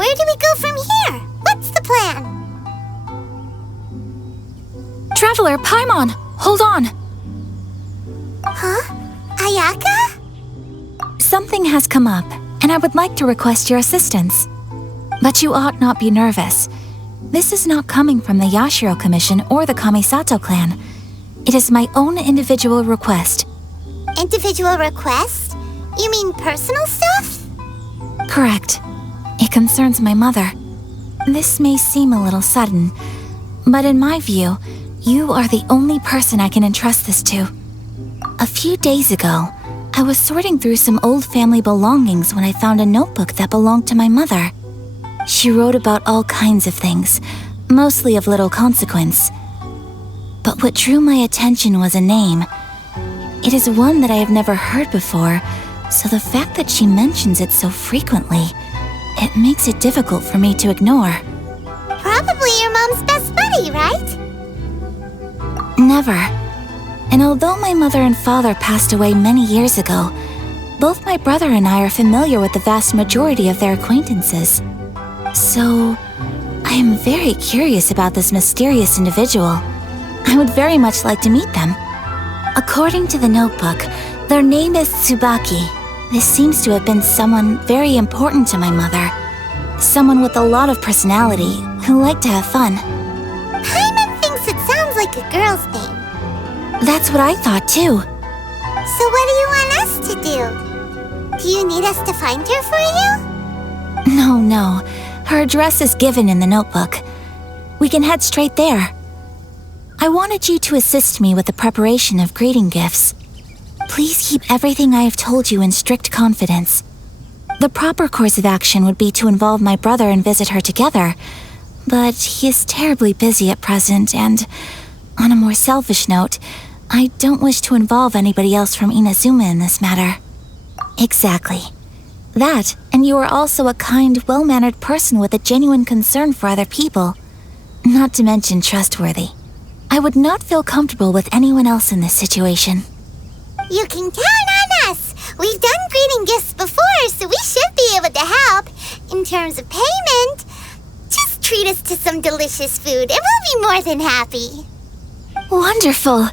Where do we go from here? What's the plan? Traveler, Paimon, hold on! Huh? Ayaka? Something has come up, and I would like to request your assistance. But you ought not be nervous. This is not coming from the Yashiro Commission or the Kamisato clan. It is my own individual request. Individual request? You mean personal stuff? Correct. It concerns my mother. This may seem a little sudden, but in my view, you are the only person I can entrust this to. A few days ago, I was sorting through some old family belongings when I found a notebook that belonged to my mother. She wrote about all kinds of things, mostly of little consequence. But what drew my attention was a name. It is one that I have never heard before, so the fact that she mentions it so frequently, it makes it difficult for me to ignore. Probably your mom's best buddy, right? Never. And although my mother and father passed away many years ago, both my brother and I are familiar with the vast majority of their acquaintances. So, I am very curious about this mysterious individual. I would very much like to meet them. According to the notebook, their name is Tsubaki. This seems to have been someone very important to my mother. Someone with a lot of personality, who liked to have fun. Paimon thinks it sounds like a girl's name. That's what I thought too. So what do you want us to do? Do you need us to find her for you? No. Her address is given in the notebook. We can head straight there. I wanted you to assist me with the preparation of greeting gifts. Please keep everything I have told you in strict confidence. The proper course of action would be to involve my brother and visit her together, but he is terribly busy at present, and on a more selfish note, I don't wish to involve anybody else from Inazuma in this matter. Exactly. That, and you are also a kind, well-mannered person with a genuine concern for other people. Not to mention trustworthy. I would not feel comfortable with anyone else in this situation. You can count on us! We've done greeting gifts before, so we should be able to help. In terms of payment, just treat us to some delicious food and we'll be more than happy. Wonderful!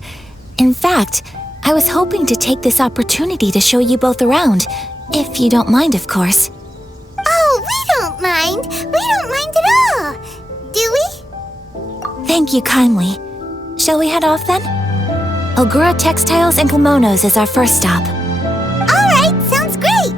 In fact, I was hoping to take this opportunity to show you both around, if you don't mind, of course. Oh, we don't mind. We don't mind at all. Do we? Thank you kindly. Shall we head off then? Ogura Textiles and Kimonos is our first stop. All right, sounds great.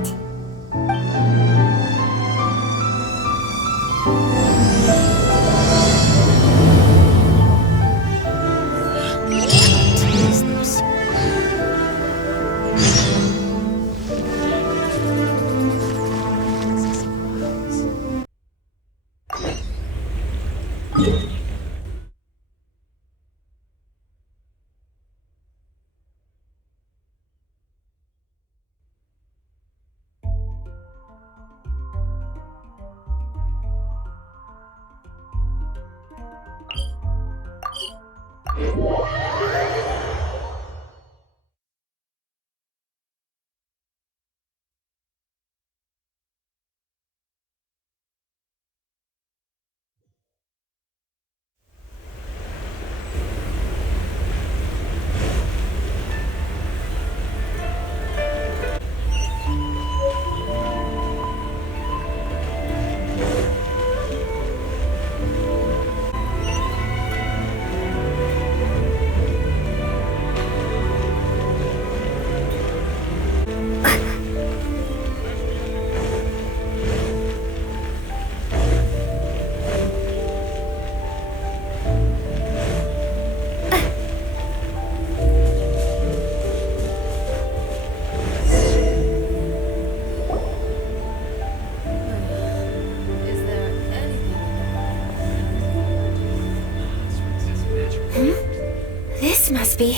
Must be.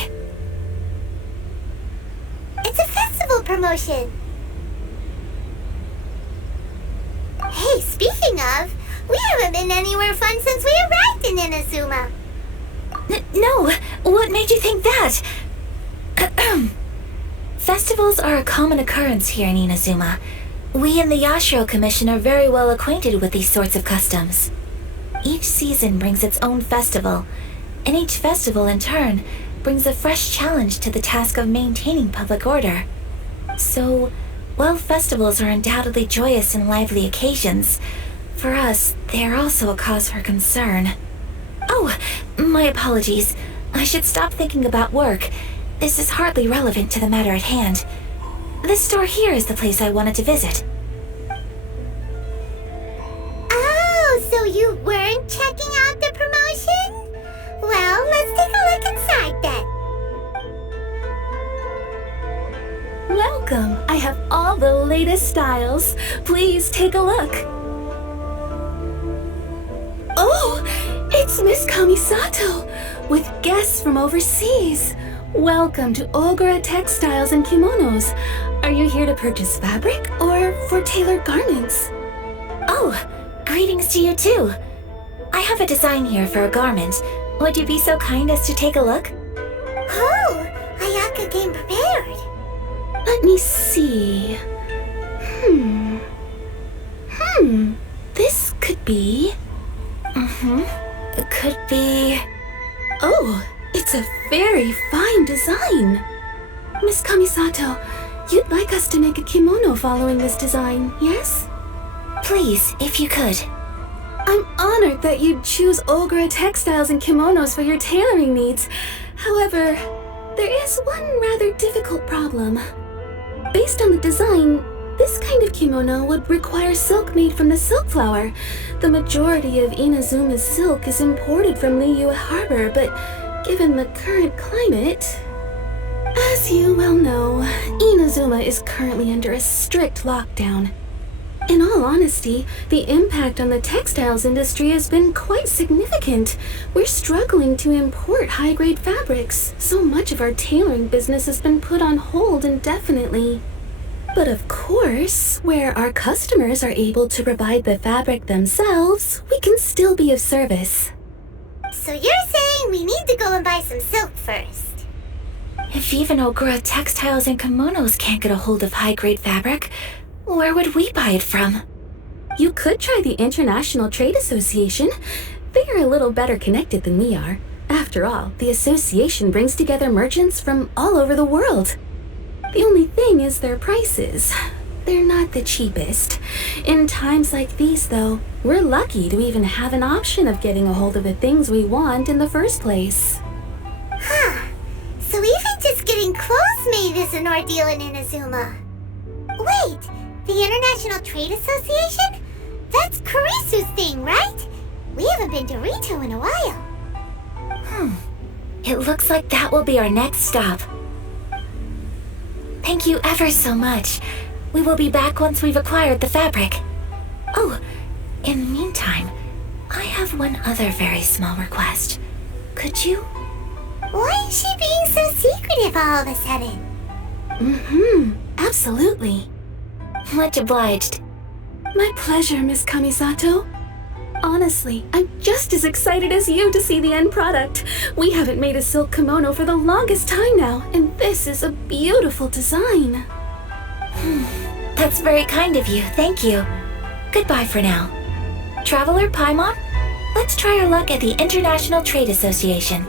It's a festival promotion. Hey, speaking of, we haven't been anywhere fun since we arrived in Inazuma. No, what made you think that? Festivals are a common occurrence here in Inazuma, We in the Yashiro Commission are very well acquainted with these sorts of customs. Each season brings its own festival, and each festival in turn brings a fresh challenge to the task of maintaining public order. So, while festivals are undoubtedly joyous and lively occasions, for us, they are also a cause for concern. Oh, my apologies. I should stop thinking about work. This is hardly relevant to the matter at hand. This store here is the place I wanted to visit. Oh, so you weren't checking out the promotion? Well, let's take a look inside then. Welcome! I have all the latest styles. Please take a look. Oh, it's Miss Kamisato, with guests from overseas. Welcome to Ogura Textiles and Kimonos. Are you here to purchase fabric or for tailored garments? Oh, greetings to you too. I have a design here for a garment. Would you be so kind as to take a look? Oh, Ayaka came prepared. Let me see. This could be... It could be... Oh, it's a very fine design. Miss Kamisato, you'd like us to make a kimono following this design, yes? Please, if you could. I'm honored that you'd choose Ogura Textiles and Kimonos for your tailoring needs. However, there is one rather difficult problem. Based on the design, this kind of kimono would require silk made from the silk flower. The majority of Inazuma's silk is imported from Liu Harbor, but given the current climate... As you well know, Inazuma is currently under a strict lockdown. In all honesty, the impact on the textiles industry has been quite significant. We're struggling to import high-grade fabrics. So much of our tailoring business has been put on hold indefinitely. But of course, where our customers are able to provide the fabric themselves, we can still be of service. So you're saying we need to go and buy some silk first? If even Ogura Textiles and Kimonos can't get a hold of high-grade fabric, where would we buy it from? You could try the International Trade Association. They are a little better connected than we are. After all, the association brings together merchants from all over the world. The only thing is their prices. They're not the cheapest. In times like these, though, we're lucky to even have an option of getting a hold of the things we want in the first place. Huh. So even just getting clothes made is an ordeal in Inazuma. Wait, the International Trade Association? That's Kurisu's thing, right? We haven't been to Ritou in a while. It looks like that will be our next stop. Thank you ever so much. We will be back once we've acquired the fabric. Oh, in the meantime, I have one other very small request. Could you? Why is she being so secretive all of a sudden? Absolutely. Much obliged. My pleasure, Miss Kamisato. Honestly, I'm just as excited as you to see the end product. We haven't made a silk kimono for the longest time now, and this is a beautiful design. That's very kind of you, thank you. Goodbye for now. Traveler Paimon, let's try our luck at the International Trade Association.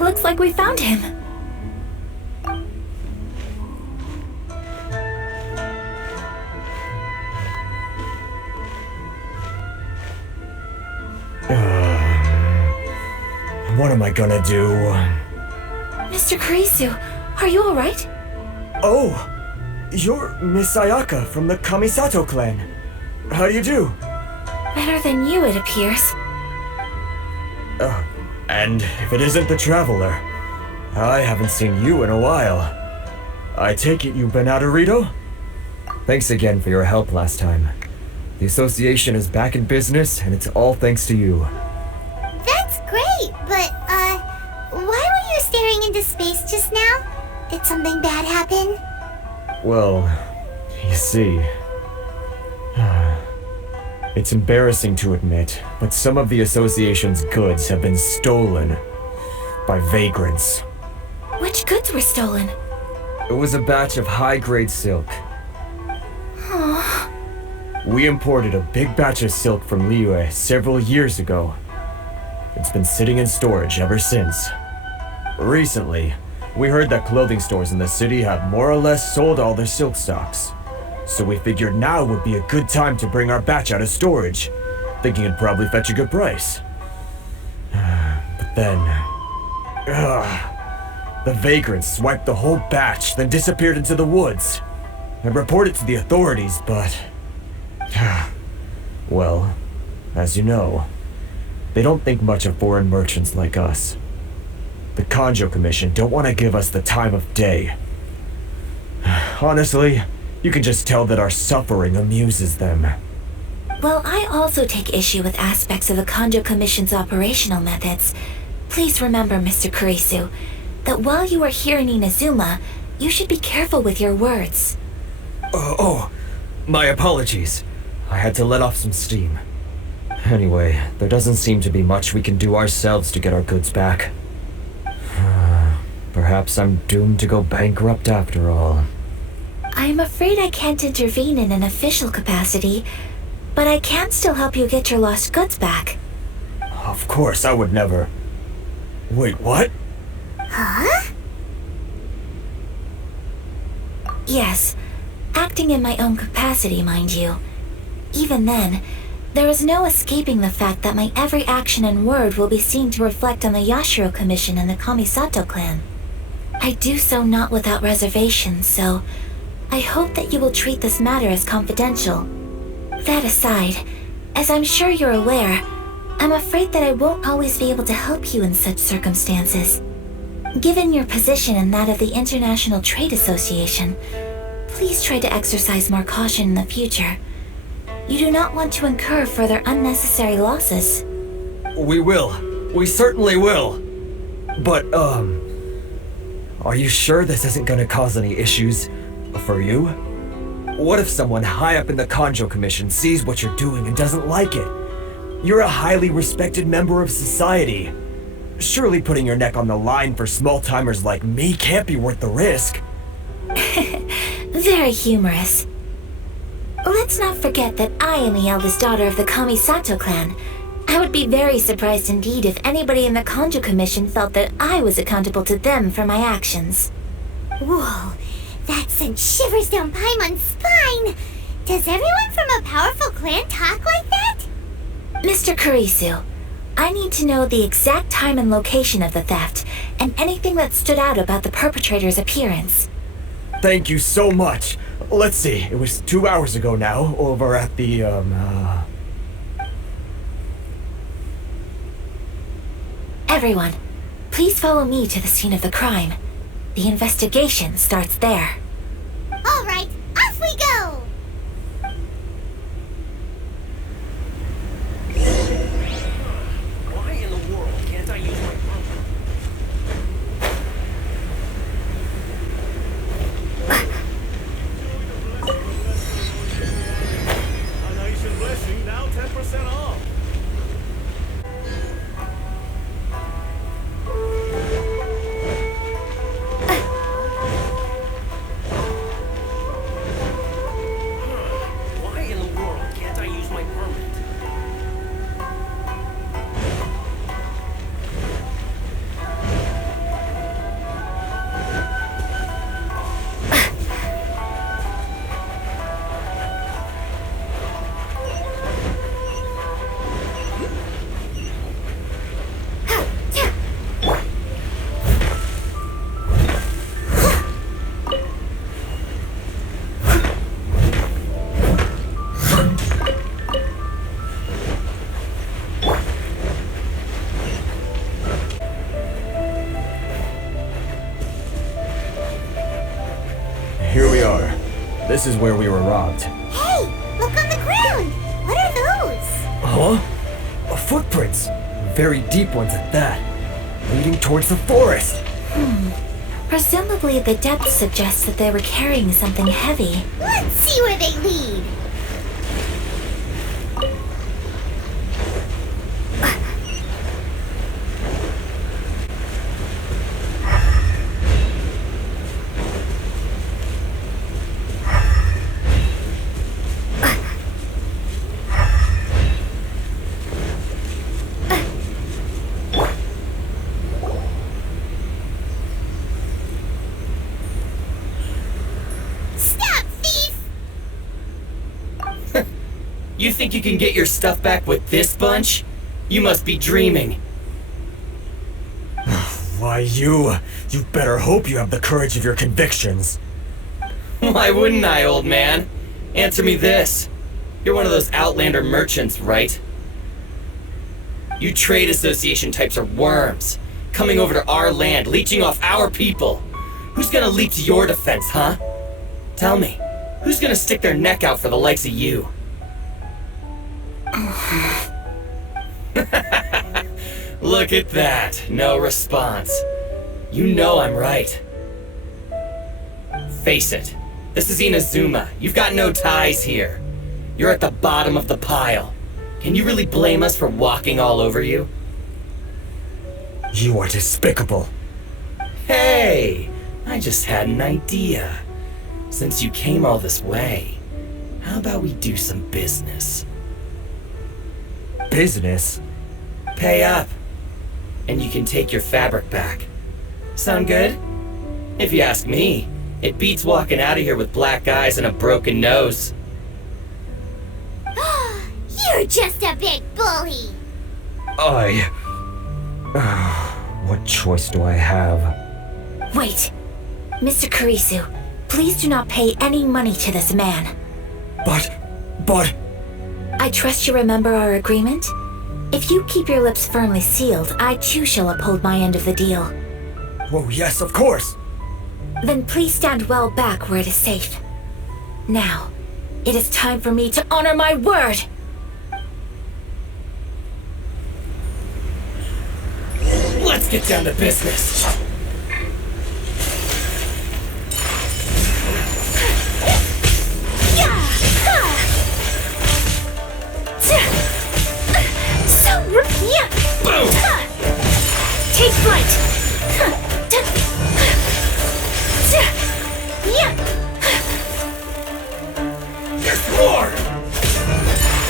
Looks like we found him. What am I gonna do? Mr. Kurisu, are you alright? Oh, you're Miss Ayaka from the Kamisato clan. How do you do? Better than you, it appears. And if it isn't the Traveler, I haven't seen you in a while. I take it you've been out of Ritou? Thanks again for your help last time. The association is back in business, and it's all thanks to you. That's great, but, why were you staring into space just now? Did something bad happen? Well, you see... It's embarrassing to admit, but some of the association's goods have been stolen by vagrants. Which goods were stolen? It was a batch of high-grade silk. Aww. We imported a big batch of silk from Lieu several years ago. It's been sitting in storage ever since. Recently, we heard that clothing stores in the city have more or less sold all their silk stocks. So we figured now would be a good time to bring our batch out of storage, thinking it'd probably fetch a good price. But then... the vagrants swiped the whole batch, then disappeared into the woods. I reported to the authorities, but... well, as you know, they don't think much of foreign merchants like us. The Kanjo Commission don't want to give us the time of day. Honestly, you can just tell that our suffering amuses them. Well, I also take issue with aspects of the Kanjo Commission's operational methods. Please remember, Mr. Kurisu, that while you are here in Inazuma, you should be careful with your words. My apologies. I had to let off some steam. Anyway, there doesn't seem to be much we can do ourselves to get our goods back. Perhaps I'm doomed to go bankrupt after all. I'm afraid I can't intervene in an official capacity, but I can still help you get your lost goods back. Of course, I would never... Wait, what? Huh? Yes, acting in my own capacity, mind you. Even then, there is no escaping the fact that my every action and word will be seen to reflect on the Yashiro Commission and the Kamisato clan. I do so not without reservations, so I hope that you will treat this matter as confidential. That aside, as I'm sure you're aware, I'm afraid that I won't always be able to help you in such circumstances. Given your position and that of the International Trade Association, please try to exercise more caution in the future. You do not want to incur further unnecessary losses. We will. We certainly will. But, are you sure this isn't gonna cause any issues for you? What if someone high up in the Kanjo Commission sees what you're doing and doesn't like it? You're a highly respected member of society. Surely putting your neck on the line for small-timers like me can't be worth the risk. Very humorous. Let's not forget that I am the eldest daughter of the Kamisato clan. I would be very surprised indeed if anybody in the Kanjo Commission felt that I was accountable to them for my actions. Whoa, that sent shivers down Paimon's spine! Does everyone from a powerful clan talk like that? Mr. Kurisu, I need to know the exact time and location of the theft, and anything that stood out about the perpetrator's appearance. Thank you so much. Let's see, it was 2 hours ago now, over at the, Everyone, please follow me to the scene of the crime. The investigation starts there. All right, off we go! Why in the world can't I use my phone? A nation blessing, now 10% off. here we are. This is where we were robbed. Hey, look on the ground. What are those? Huh? Footprints. Very deep ones at that. Leading towards the forest. Presumably the depth suggests that they were carrying something heavy. Let's see where they lead. You think you can get your stuff back with this bunch? You must be dreaming. Why, you better hope you have the courage of your convictions. Why wouldn't I, old man? Answer me this. You're one of those Outlander merchants, right? You trade association types are worms, coming over to our land, leeching off our people. Who's gonna leap to your defense, huh? Tell me, who's gonna stick their neck out for the likes of you? Look at that, no response. You know I'm right. Face it, this is Inazuma. You've got no ties here. You're at the bottom of the pile. Can you really blame us for walking all over you? You are despicable. Hey, I just had an idea. Since you came all this way, how about we do some business? Business? Pay up, and you can take your fabric back. Sound good? If you ask me, it beats walking out of here with black eyes and a broken nose. You're just a big bully. What choice do I have? Wait. Mr. Kurisu, please do not pay any money to this man. But... I trust you remember our agreement? If you keep your lips firmly sealed, I too shall uphold my end of the deal. Whoa, yes, of course! Then please stand well back where it is safe. Now, it is time for me to honor my word! Let's get down to business. Boom! Take flight! There's more!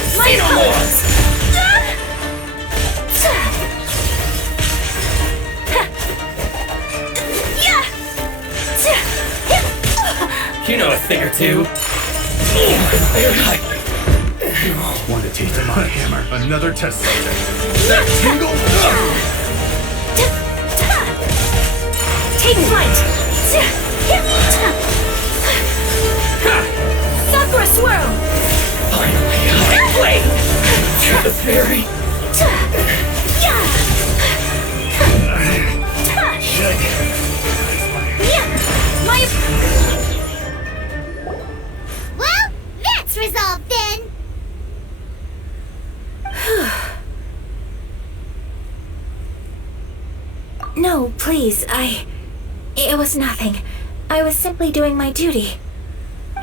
Say no more! You know a thing or two. Want a taste of my hammer? Another test subject. That tingle? Take flight! Sakura swirl! Finally, I play! You're the fairy! Well, that's resolved then. No, please, It was nothing. I was simply doing my duty.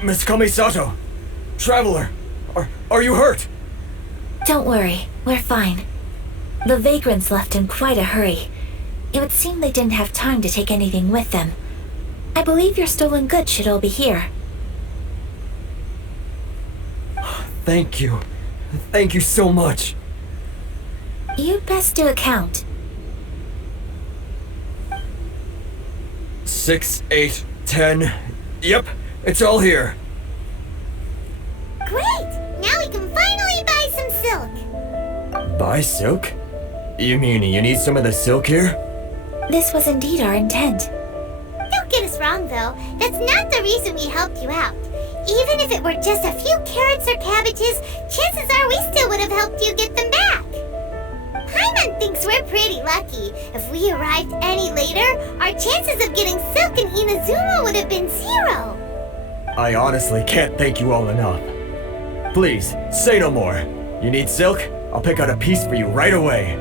Miss Kamisato! Traveler! Are you hurt? Don't worry, we're fine. The vagrants left in quite a hurry. It would seem they didn't have time to take anything with them. I believe your stolen goods should all be here. Thank you. Thank you so much. You'd best do a count. 6, 8, 10. Yep, it's all here. Great! Now we can finally buy some silk. Buy silk? You mean you need some of the silk here? This was indeed our intent. Don't get us wrong, though. That's not the reason we helped you out. Even if it were just a few carrots or cabbages, chances are we still would have helped you get them back. Paimon thinks we're pretty lucky. If we arrived any later, our chances of getting silk in Inazuma would have been 0. I honestly can't thank you all enough. Please, say no more. You need silk? I'll pick out a piece for you right away.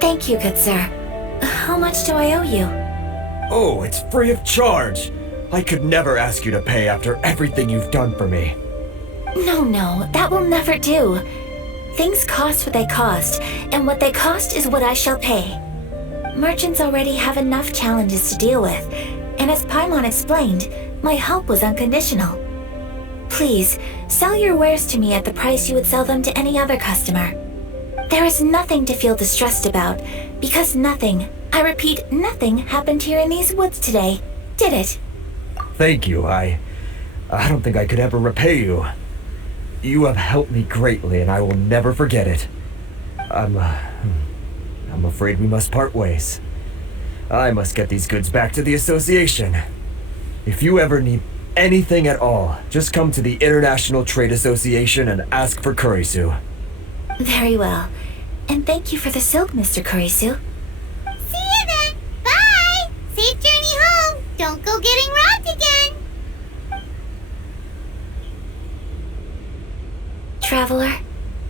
Thank you, good sir. How much do I owe you? Oh, it's free of charge. I could never ask you to pay after everything you've done for me. No, that will never do. Things cost what they cost, and what they cost is what I shall pay. Merchants already have enough challenges to deal with, and as Paimon explained, my help was unconditional. Please, sell your wares to me at the price you would sell them to any other customer. There is nothing to feel distressed about, because nothing, I repeat, nothing happened here in these woods today, did it? Thank you. I don't think I could ever repay you. You have helped me greatly, and I will never forget it. I'm afraid we must part ways. I must get these goods back to the association. If you ever need anything at all, just come to the International Trade Association and ask for Kurisu. Very well. And thank you for the silk, Mr. Kurisu. See you then. Bye. Safe journey home. Don't go getting robbed again. Traveler,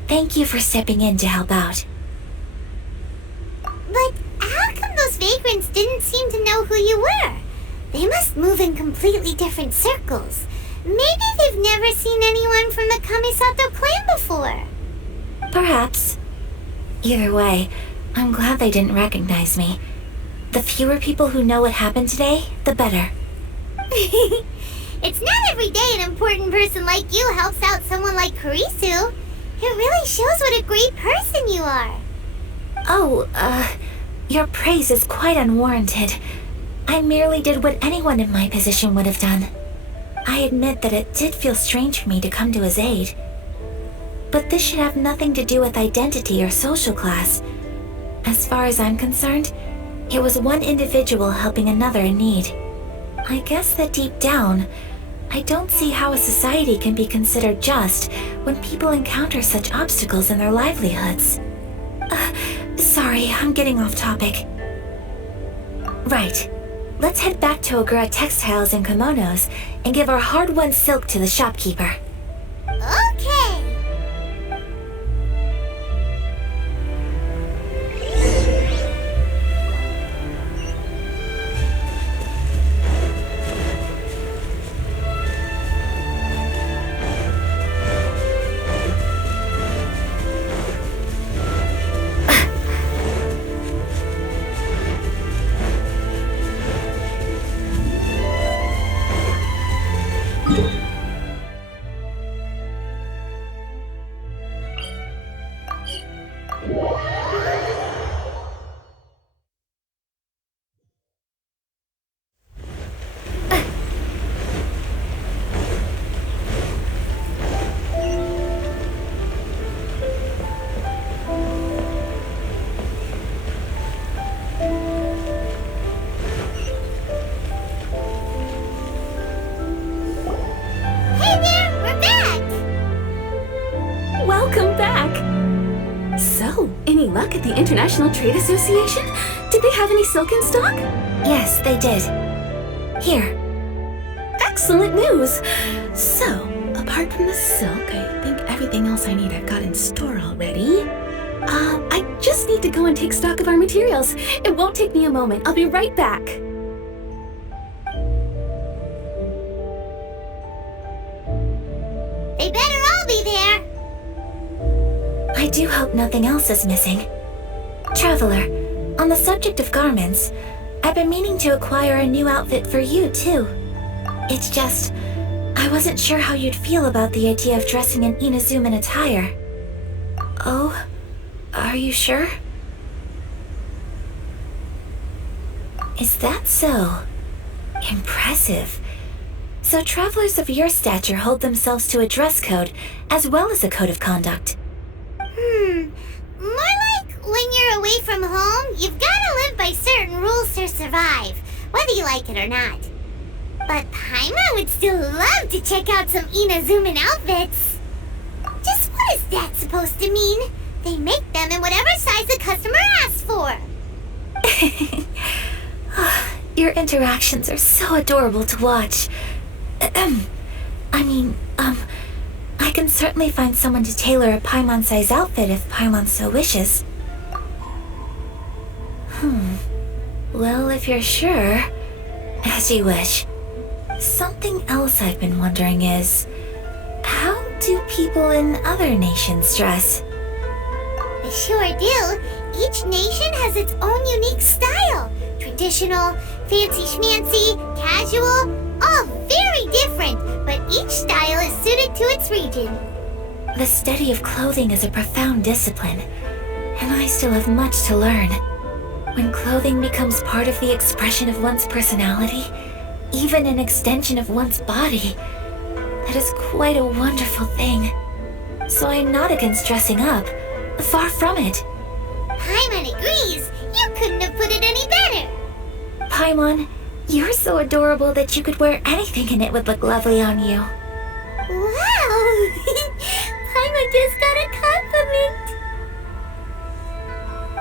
thank you for stepping in to help out. But how come those vagrants didn't seem to know who you were? They must move in completely different circles. Maybe they've never seen anyone from the Kamisato clan before. Perhaps. Either way, I'm glad they didn't recognize me. The fewer people who know what happened today, the better. It's not every day an important person like you helps out someone like Kurisu. It really shows what a great person you are. Oh, your praise is quite unwarranted. I merely did what anyone in my position would have done. I admit that it did feel strange for me to come to his aid. But this should have nothing to do with identity or social class. As far as I'm concerned, it was one individual helping another in need. I guess that deep down, I don't see how a society can be considered just when people encounter such obstacles in their livelihoods. Sorry, I'm getting off topic. Right. Let's head back to Ogura Textiles and Kimonos and give our hard-won silk to the shopkeeper. Okay. Any luck at the International Trade Association? Did they have any silk in stock? Yes, they did. Here. Excellent news! So, apart from the silk, I think everything else I need I've got in store already. I just need to go and take stock of our materials. It won't take me a moment. I'll be right back. They better all be there. I do hope nothing else is missing. Traveler, on the subject of garments, I've been meaning to acquire a new outfit for you, too. It's just, I wasn't sure how you'd feel about the idea of dressing in Inazuman attire. Oh, are you sure? Is that so? Impressive. So travelers of your stature hold themselves to a dress code, as well as a code of conduct. More like when you're away from home, you've gotta live by certain rules to survive, whether you like it or not. But Paimon would still love to check out some Inazuman outfits. Just what is that supposed to mean? They make them in whatever size the customer asks for. Your interactions are so adorable to watch. I can certainly find someone to tailor a Paimon-size outfit if Paimon so wishes. Well, if you're sure, as you wish. Something else I've been wondering is, how do people in other nations dress? They sure do. Each nation has its own unique style. Traditional, fancy schmancy, casual, all very different, but each style is suited to its region. The study of clothing is a profound discipline, and I still have much to learn. When clothing becomes part of the expression of one's personality, even an extension of one's body, that is quite a wonderful thing. So I'm not against dressing up. Far from it. Paimon agrees. You couldn't have put it any better. Paimon, you're so adorable that you could wear anything and it would look lovely on you. Wow! Paimon just got a compliment.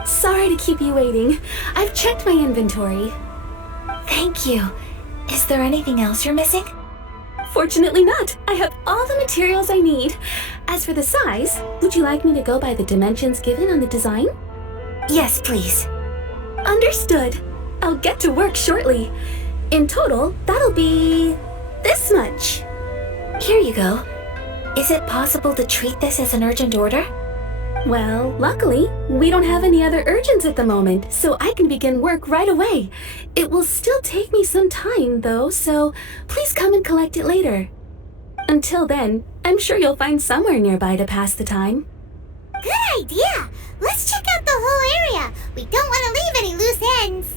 Sorry to keep you waiting. I've checked my inventory. Thank you. Is there anything else you're missing? Fortunately not. I have all the materials I need. As for the size, would you like me to go by the dimensions given on the design? Yes, please. Understood. I'll get to work shortly. In total, that'll be this much. Here you go. Is it possible to treat this as an urgent order? Well, luckily, we don't have any other urgents at the moment, so I can begin work right away. It will still take me some time, though, so please come and collect it later. Until then, I'm sure you'll find somewhere nearby to pass the time. Good idea. Let's check out the whole area. We don't want to leave any loose ends.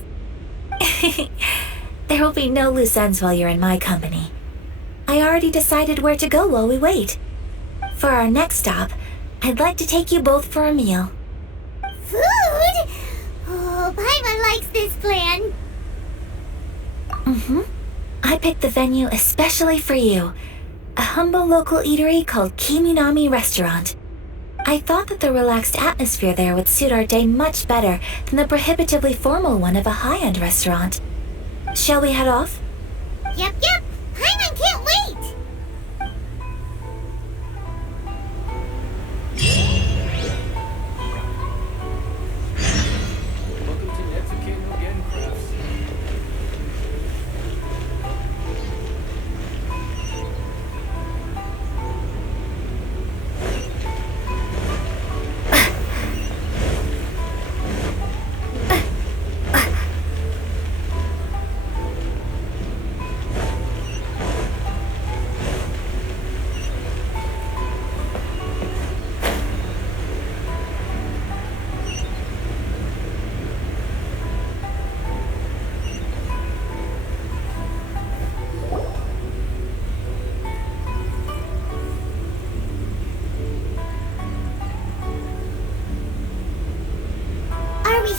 There will be no loose ends while you're in my company. I already decided where to go while we wait. For our next stop, I'd like to take you both for a meal. Food? Oh, Paimon likes this plan. I picked the venue especially for you. A humble local eatery called Kiminami Restaurant. I thought that the relaxed atmosphere there would suit our day much better than the prohibitively formal one of a high-end restaurant. Shall we head off? Yep. Paimon can't wait.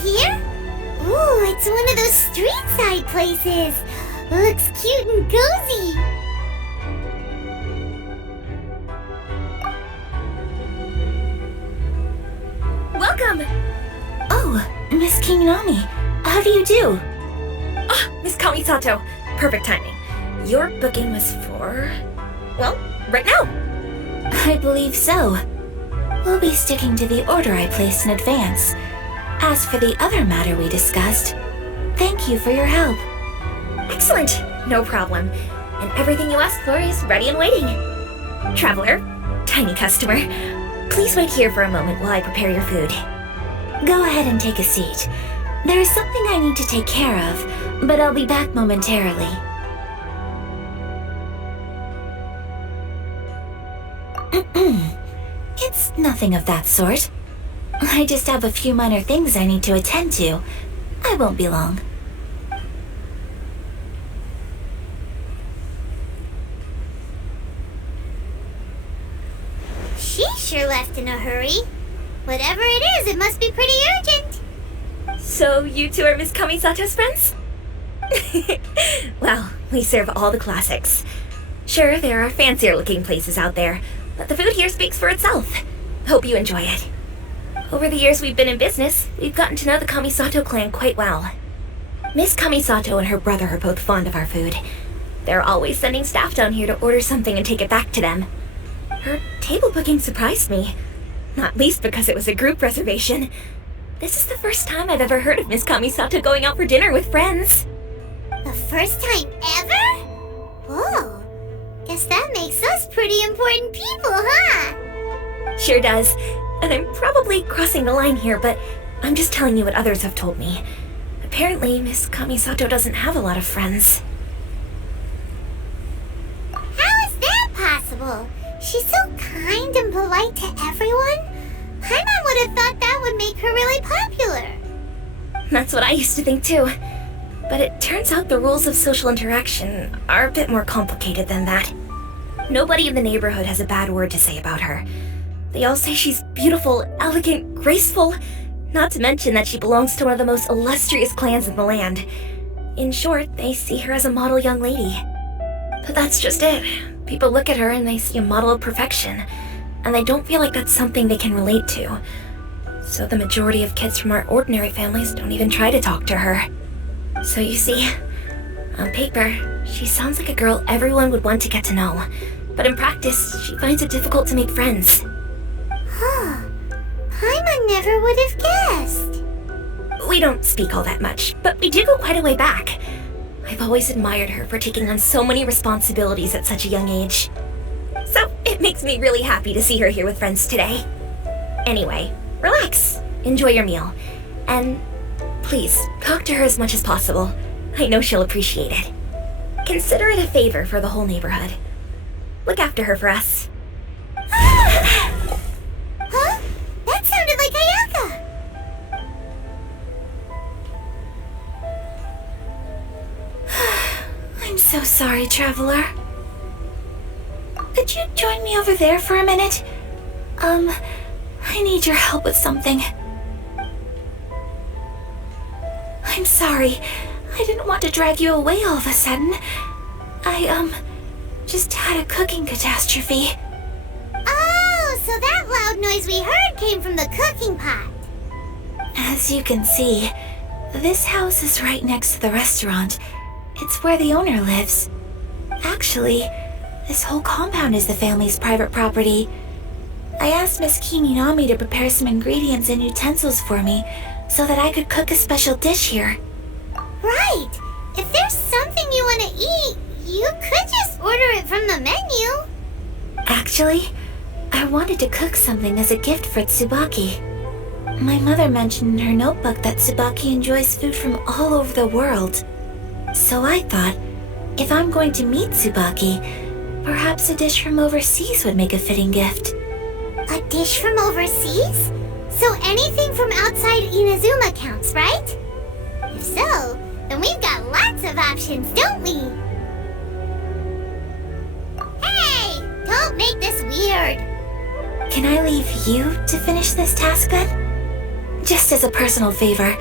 Here? Ooh, it's one of those street-side places. Looks cute and cozy. Welcome! Oh, Miss Kiminami, how do you do? Miss Kamisato, perfect timing. Your booking was for, well, right now. I believe so. We'll be sticking to the order I placed in advance. As for the other matter we discussed, thank you for your help. Excellent, no problem. And everything you asked for is ready and waiting. Traveler, tiny customer, please wait here for a moment while I prepare your food. Go ahead and take a seat. There is something I need to take care of, but I'll be back momentarily. It's nothing of that sort. I just have a few minor things I need to attend to. I won't be long. She sure left in a hurry. Whatever it is, it must be pretty urgent. So you two are Miss Kamisato's friends? Well, we serve all the classics. Sure, there are fancier looking places out there, but the food here speaks for itself. Hope you enjoy it. Over the years we've been in business, we've gotten to know the Kamisato clan quite well. Miss Kamisato and her brother are both fond of our food. They're always sending staff down here to order something and take it back to them. Her table booking surprised me, not least because it was a group reservation. This is the first time I've ever heard of Miss Kamisato going out for dinner with friends. The first time ever? Whoa. Guess that makes us pretty important people, huh? Sure does. And I'm probably crossing the line here, but I'm just telling you what others have told me. Apparently, Miss Kamisato doesn't have a lot of friends. How is that possible? She's so kind and polite to everyone. Paimon would have thought that would make her really popular. That's what I used to think too. But it turns out the rules of social interaction are a bit more complicated than that. Nobody in the neighborhood has a bad word to say about her. They all say she's beautiful, elegant, graceful, not to mention that she belongs to one of the most illustrious clans in the land. In short, they see her as a model young lady. But that's just it. People look at her and they see a model of perfection, and they don't feel like that's something they can relate to. So the majority of kids from our ordinary families don't even try to talk to her. So you see, on paper, she sounds like a girl everyone would want to get to know. But in practice, she finds it difficult to make friends. Huh. Paimon never would have guessed. We don't speak all that much, but we do go quite a way back. I've always admired her for taking on so many responsibilities at such a young age. So it makes me really happy to see her here with friends today. Anyway, relax, enjoy your meal, and please talk to her as much as possible. I know she'll appreciate it. Consider it a favor for the whole neighborhood. Look after her for us. Huh? That sounded like Ayaka. I'm so sorry, traveler. Could you join me over there for a minute? I need your help with something. I'm sorry. I didn't want to drag you away all of a sudden. I, just had a cooking catastrophe. Oh, so that loud noise we heard came from the cooking pot. As you can see, this house is right next to the restaurant. It's where the owner lives. Actually, this whole compound is the family's private property. I asked Miss Kininami to prepare some ingredients and utensils for me so that I could cook a special dish here. Right. If there's something you want to eat, you could just order it from the menu. Actually, I wanted to cook something as a gift for Tsubaki. My mother mentioned in her notebook that Tsubaki enjoys food from all over the world. So I thought, if I'm going to meet Tsubaki, perhaps a dish from overseas would make a fitting gift. A dish from overseas? So anything from outside Inazuma counts, right? If so, then we've got lots of options, don't we? Hey! Don't make this weird! Can I leave you to finish this task then? Just as a personal favor.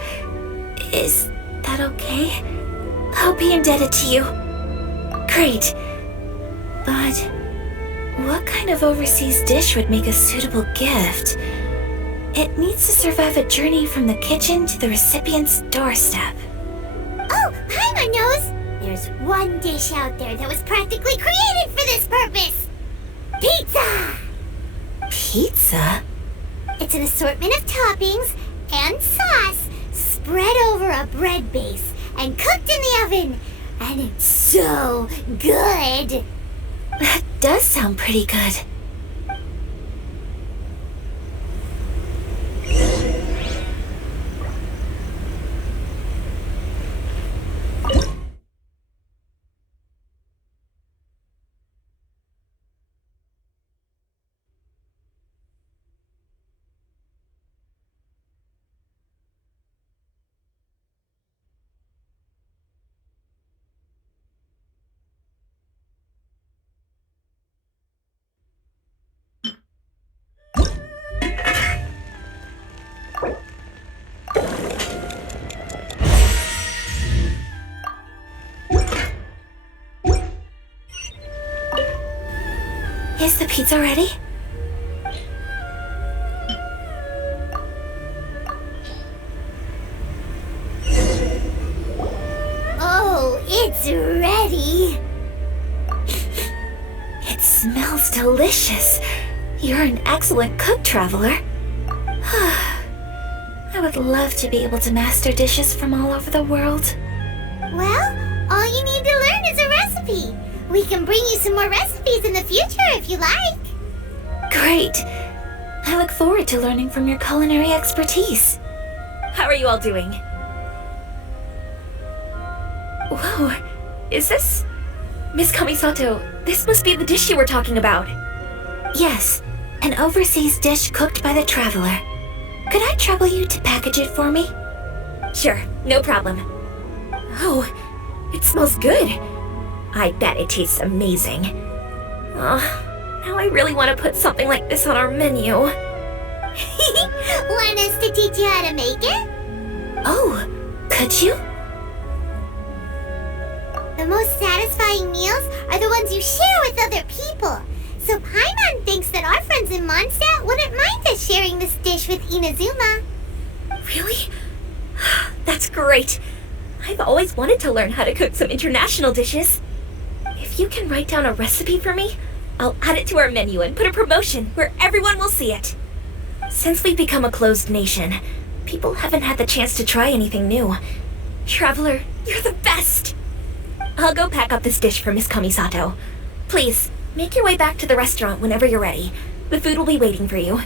Is that okay? I'll be indebted to you. Great. But what kind of overseas dish would make a suitable gift? It needs to survive a journey from the kitchen to the recipient's doorstep. Oh, Paimon knows! There's one dish out there that was practically created for this purpose! Pizza! Pizza? It's an assortment of toppings and sauce spread over a bread base and cooked in the oven. And it's so good! That does sound pretty good. Is the pizza ready? It's ready. It smells delicious. You're an excellent cook, Traveler. I would love to be able to master dishes from all over the world. Well, all you need to learn is a recipe. We can bring you some more recipes in the future if you like. Great. I look forward to learning from your culinary expertise. How are you all doing? Whoa, is this... Miss Kamisato, this must be the dish you were talking about. Yes, an overseas dish cooked by the Traveler. Could I trouble you to package it for me? Sure, no problem. Oh, it smells good. I bet it tastes amazing. Now I really want to put something like this on our menu. Want us to teach you how to make it? Oh, could you? The most satisfying meals are the ones you share with other people. So Paimon thinks that our friends in Mondstadt wouldn't mind us sharing this dish with Inazuma. Really? That's great. I've always wanted to learn how to cook some international dishes. If you can write down a recipe for me, I'll add it to our menu and put a promotion where everyone will see it. Since we've become a closed nation, people haven't had the chance to try anything new. Traveler, you're the best! I'll go pack up this dish for Miss Kamisato. Please, make your way back to the restaurant whenever you're ready. The food will be waiting for you.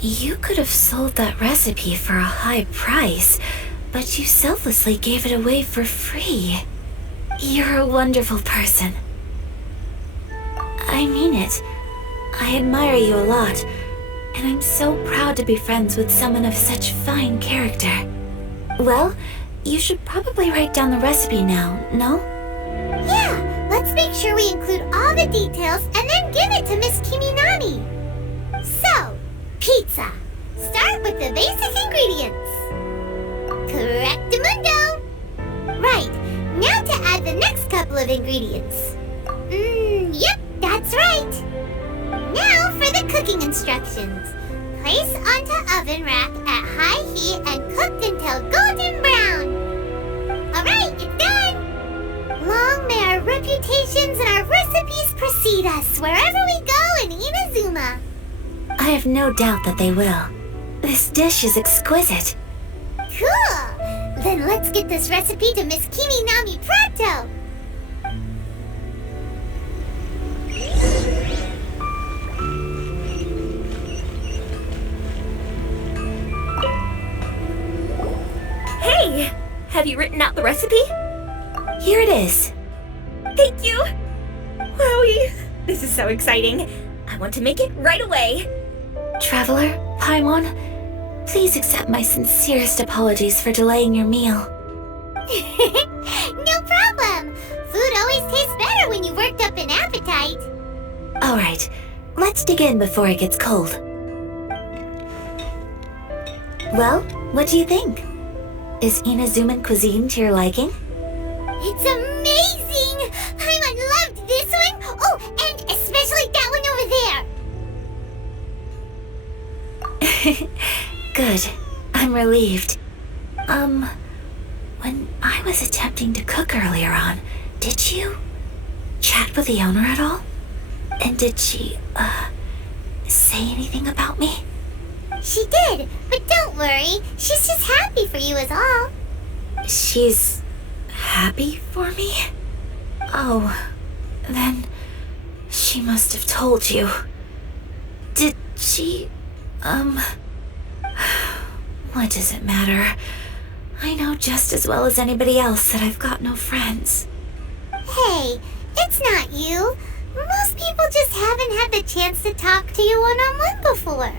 You could have sold that recipe for a high price, but you selflessly gave it away for free. You're a wonderful person. I mean it. I admire you a lot, and I'm so proud to be friends with someone of such fine character. Well, you should probably write down the recipe now, no? Yeah, let's make sure we include all the details and then give it to Miss Kiminami. So, pizza. Start with the basic ingredients. Correctamundo. Right, now to add the next couple of ingredients. Yep, that's right. Now for the cooking instructions. Place onto oven rack at high heat and cooked until golden brown. Alright, it's done. Long may our reputations and our recipes precede us wherever we go in Inazuma. I have no doubt that they will. This dish is exquisite. Cool! Then let's get this recipe to Miss Kiminami pronto! Hey! Have you written out the recipe? Here it is. Thank you! Wowie! This is so exciting. I want to make it right away. Traveler, Paimon, please accept my sincerest apologies for delaying your meal. No problem! Food always tastes better when you've worked up an appetite. Alright, let's dig in before it gets cold. Well, what do you think? Is Inazuman cuisine to your liking? It's amazing! Paimon loved this one! Oh, and especially that one over there! Good. I'm relieved. When I was attempting to cook earlier on, did you chat with the owner at all? And did she, say anything about me? She did, but don't worry. She's just happy for you is all. She's happy for me? Oh, then she must have told you. Did she, what does it matter? I know just as well as anybody else that I've got no friends. Hey, it's not you. Most people just haven't had the chance to talk to you one-on-one before.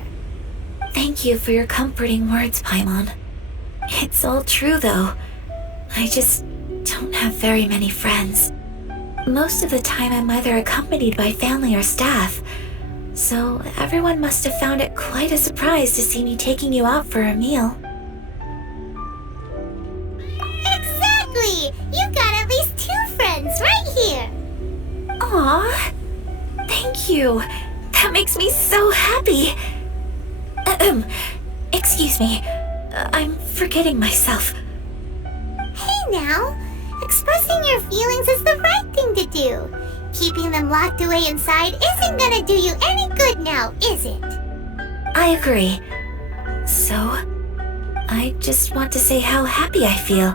Thank you for your comforting words, Paimon. It's all true, though. I just don't have very many friends. Most of the time I'm either accompanied by family or staff, so everyone must have found it quite a surprise to see me taking you out for a meal. Exactly! You got at least 2 friends right here. Aw, thank you. That makes me so happy. Excuse me, I'm forgetting myself. Hey now, expressing your feelings is the right thing to do. Keeping them locked away inside isn't gonna do you any good now, is it? I agree. So, I just want to say how happy I feel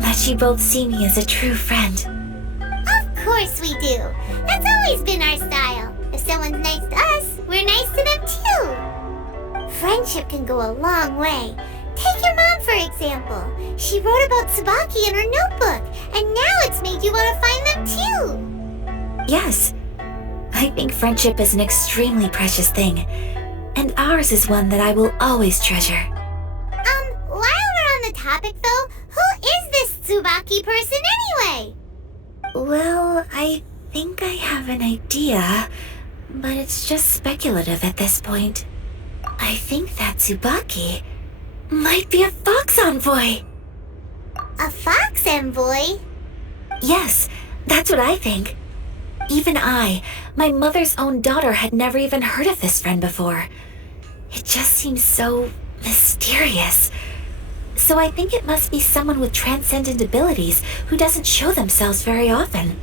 that you both see me as a true friend. Of course we do. That's always been our style. If someone's nice to us, we're nice to them too. Friendship can go a long way. Take your mom, for example. She wrote about Tsubaki in her notebook, and now it's made you want to find them too. Yes, I think friendship is an extremely precious thing, and ours is one that I will always treasure. While we're on the topic though, who is this Tsubaki person anyway? Well, I think I have an idea, but it's just speculative at this point. I think that Tsubaki might be a fox envoy. A fox envoy? Yes, that's what I think. Even I, my mother's own daughter, had never even heard of this friend before. It just seems so mysterious. So I think it must be someone with transcendent abilities who doesn't show themselves very often.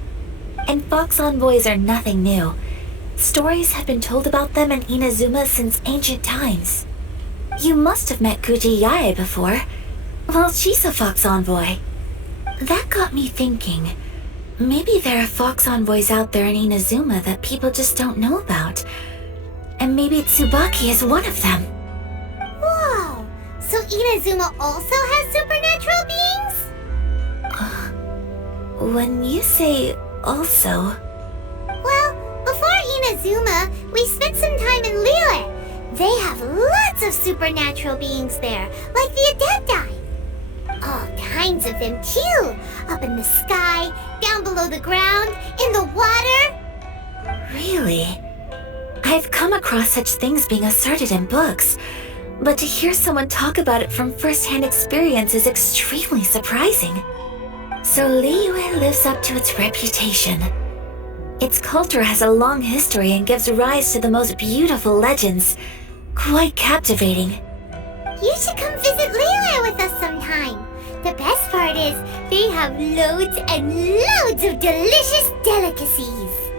And fox envoys are nothing new. Stories have been told about them in Inazuma since ancient times. You must have met Kuji Yae before. Well, she's a fox envoy. That got me thinking. Maybe there are fox envoys out there in Inazuma that people just don't know about. And maybe Tsubaki is one of them. Whoa! So Inazuma also has supernatural beings? When you say also... Well, before Inazuma, we spent some time in Lieu. They have lots of supernatural beings there, like the Adepti. All kinds of them too. Up in the sky, down below the ground, in the water. Really? I've come across such things being asserted in books, but to hear someone talk about it from first-hand experience is extremely surprising. So Liu lives up to its reputation. Its culture has a long history and gives rise to the most beautiful legends. Quite captivating. You should come visit Liu with us sometime. The best part is, they have loads and loads of delicious delicacies.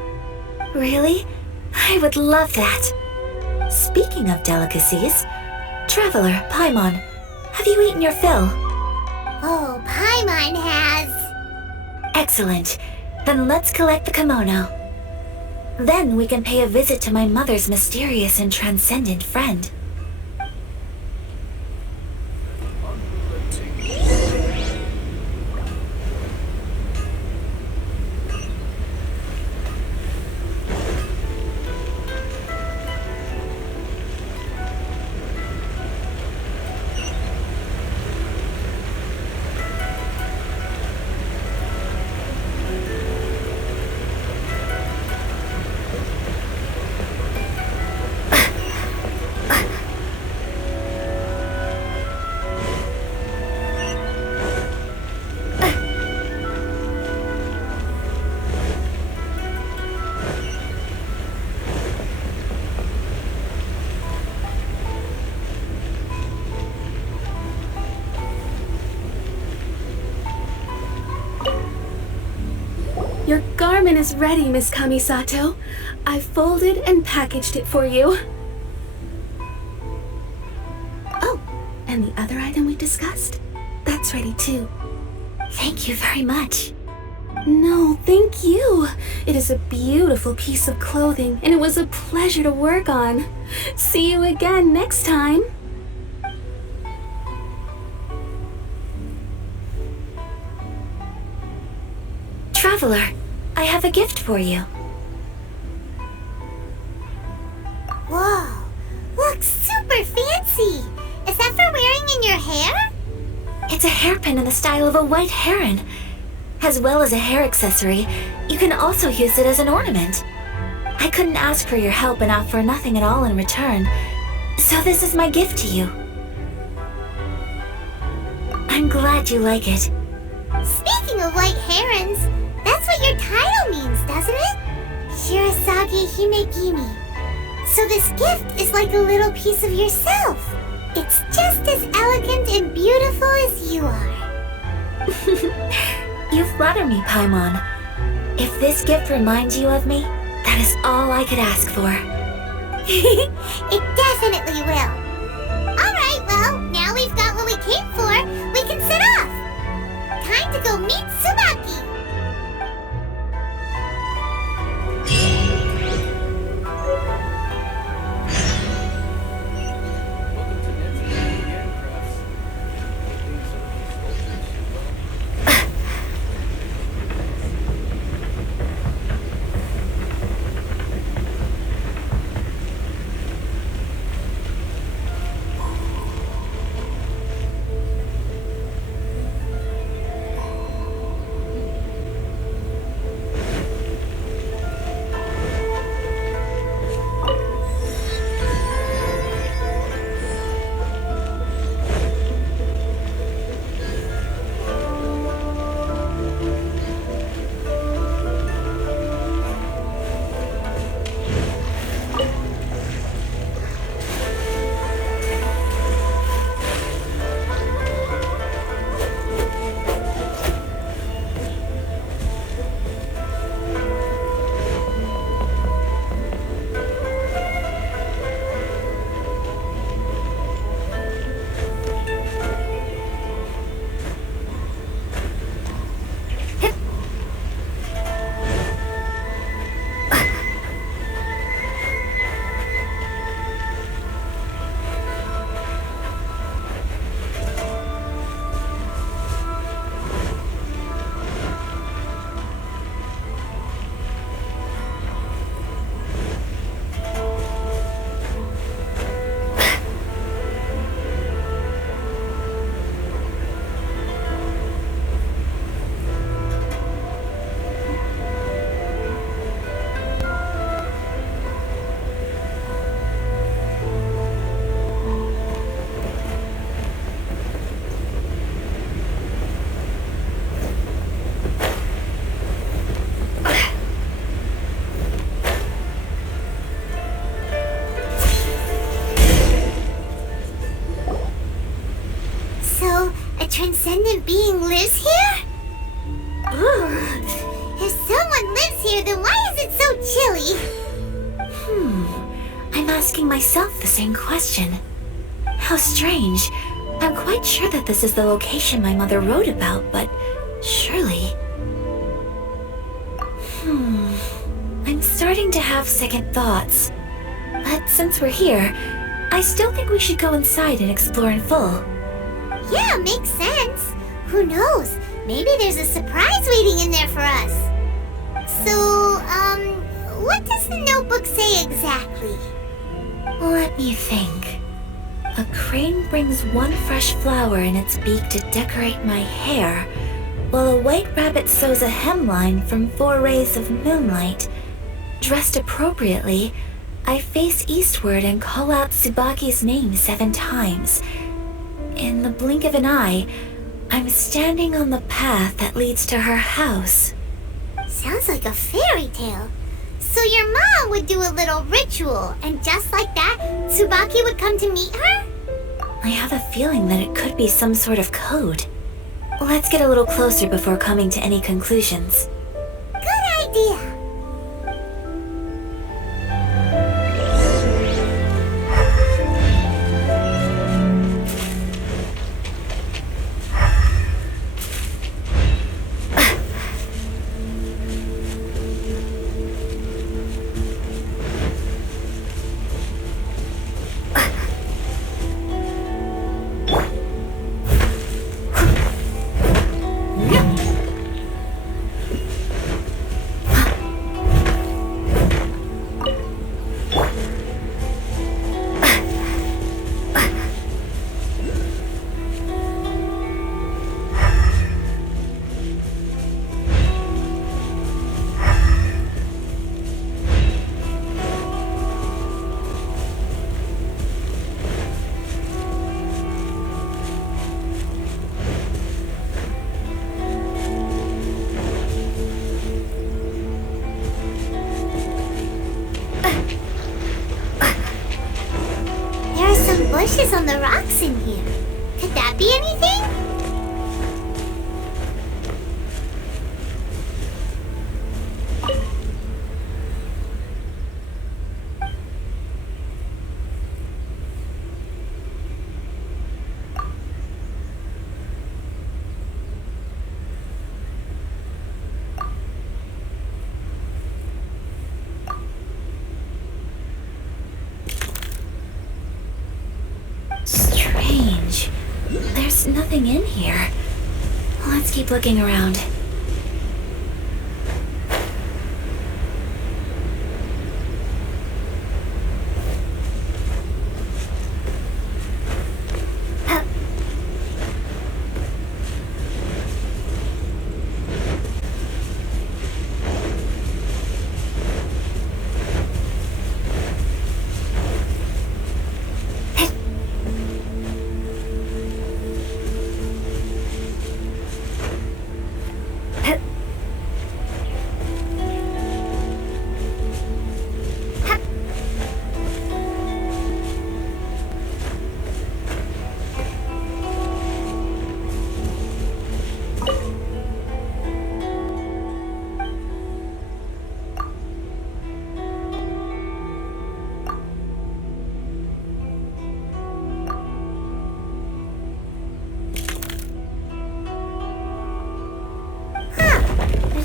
Really? I would love that. Speaking of delicacies, Traveler, Paimon, have you eaten your fill? Oh, Paimon has. Excellent. Then let's collect the kimono. Then we can pay a visit to my mother's mysterious and transcendent friend. Your garment is ready, Miss Kamisato. I've folded and packaged it for you. Oh, and the other item we discussed? That's ready too. Thank you very much. No, thank you. It is a beautiful piece of clothing, and it was a pleasure to work on. See you again next time. Traveler, I have a gift for you. Whoa, looks super fancy. Is that for wearing in your hair? It's a hairpin in the style of a white heron. As well as a hair accessory, you can also use it as an ornament. I couldn't ask for your help and offer nothing at all in return, so this is my gift to you. I'm glad you like it. Speaking of white herons, that's what your title means, doesn't it? Shirasagi Himegimi. So this gift is like a little piece of yourself. It's just as elegant and beautiful as you are. You flatter me, Paimon. If this gift reminds you of me, that is all I could ask for. It definitely will. Alright, well, now we've got what we came for, we can set off. Time to go meet Tsubaki. Transcendent being lives here? Ooh. If someone lives here, then why is it so chilly? I'm asking myself the same question. How strange. I'm quite sure that this is the location my mother wrote about, but surely... I'm starting to have second thoughts. But since we're here, I still think we should go inside and explore in full. Yeah, makes sense. Who knows? Maybe there's a surprise waiting in there for us. So, what does the notebook say exactly? Let me think. A crane brings one fresh flower in its beak to decorate my hair, while a white rabbit sews a hemline from 4 rays of moonlight. Dressed appropriately, I face eastward and call out Tsubaki's name 7 times. In the blink of an eye, I'm standing on the path that leads to her house. Sounds like a fairy tale. So your mom would do a little ritual, and just like that, Tsubaki would come to meet her? I have a feeling that it could be some sort of code. Let's get a little closer before coming to any conclusions. Good idea. blushes on the rocks in here. Could that be anything? Strange. There's nothing in here. Let's keep looking around.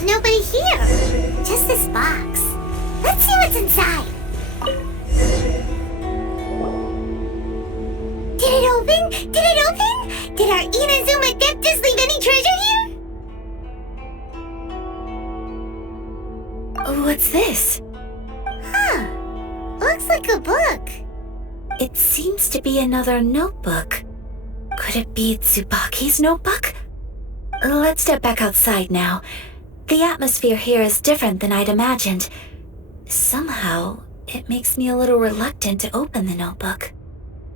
Nobody here. Just this box. Let's see what's inside. Did it open? Did it open? Did our Inazuma Adeptus leave any treasure here? What's this? Huh. Looks like a book. It seems to be another notebook. Could it be Tsubaki's notebook? Let's step back outside now. The atmosphere here is different than I'd imagined. Somehow, it makes me a little reluctant to open the notebook.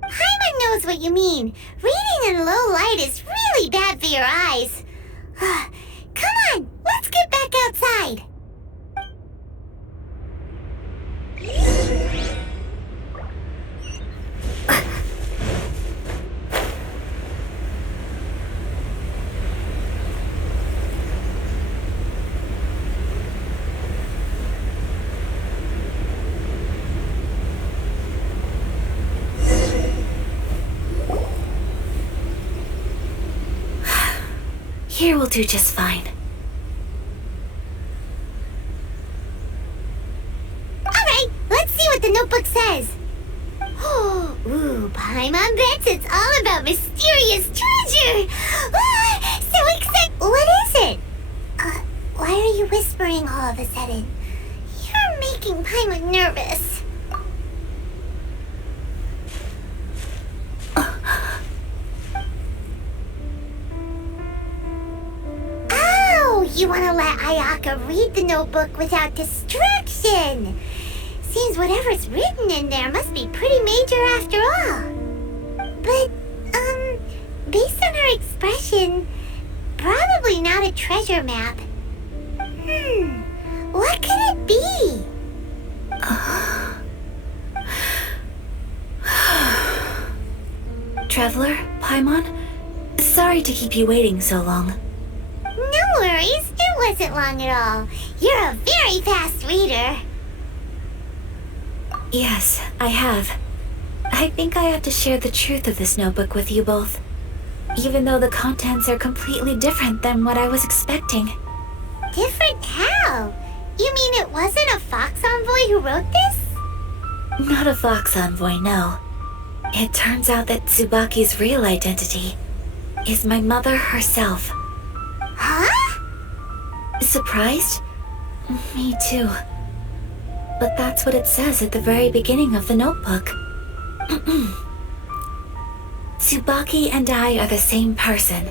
Paimon knows what you mean. Reading in low light is really bad for your eyes. Come on, let's get back outside. Here will do just fine. Alright, let's see what the notebook says. Ooh, Paimon bets it's all about mysterious treasure. So excited. What is it? Why are you whispering all of a sudden? You're making Paimon nervous. You want to let Ayaka read the notebook without distraction. Seems whatever's written in there must be pretty major after all. But, based on her expression, probably not a treasure map. What could it be? Traveler, Paimon, sorry to keep you waiting so long. No worries, it wasn't long at all. You're a very fast reader. Yes, I have. I think I have to share the truth of this notebook with you both, even though the contents are completely different than what I was expecting. Different how? You mean it wasn't a Fox Envoy who wrote this? Not a Fox Envoy, no. It turns out that Tsubaki's real identity is my mother herself. Huh? Surprised? Me too. But that's what it says at the very beginning of the notebook. Tsubaki and I are the same person,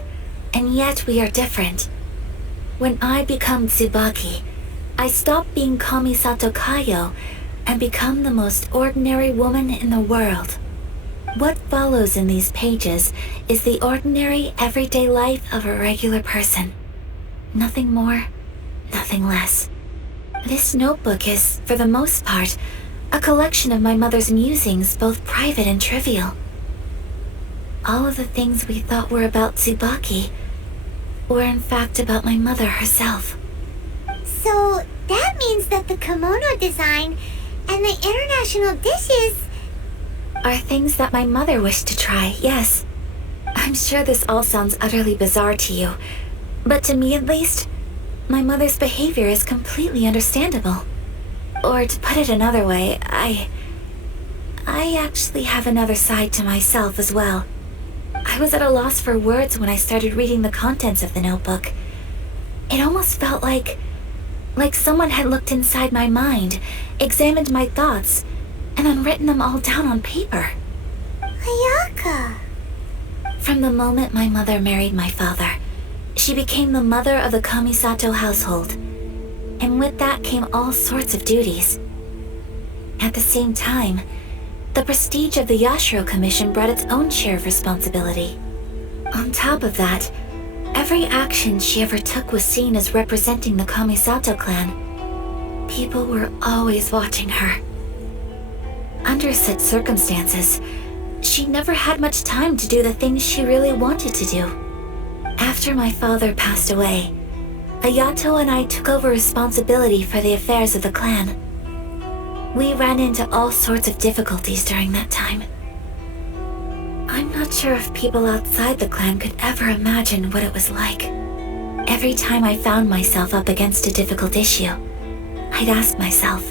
and yet we are different. When I become Tsubaki, I stop being Kamisato Kayo and become the most ordinary woman in the world. What follows in these pages is the ordinary, everyday life of a regular person. Nothing more, nothing less. This notebook is, for the most part, a collection of my mother's musings, both private and trivial. all of the things we thought were about Tsubaki were in fact about my mother herself. So that means that the kimono design and the international dishes are things that my mother wished to try, yes. I'm sure this all sounds utterly bizarre to you, but to me at least, my mother's behavior is completely understandable. Or to put it another way, I actually have another side to myself as well. I was at a loss for words when I started reading the contents of the notebook. It almost felt like someone had looked inside my mind, examined my thoughts, and then written them all down on paper. Ayaka. From the moment my mother married my father, she became the mother of the Kamisato household, and with that came all sorts of duties. At the same time, the prestige of the Yashiro Commission brought its own share of responsibility. On top of that, every action she ever took was seen as representing the Kamisato clan. People were always watching her. Under such circumstances, she never had much time to do the things she really wanted to do. After my father passed away, Ayato and I took over responsibility for the affairs of the clan. We ran into all sorts of difficulties during that time. I'm not sure if people outside the clan could ever imagine what it was like. Every time I found myself up against a difficult issue, I'd ask myself,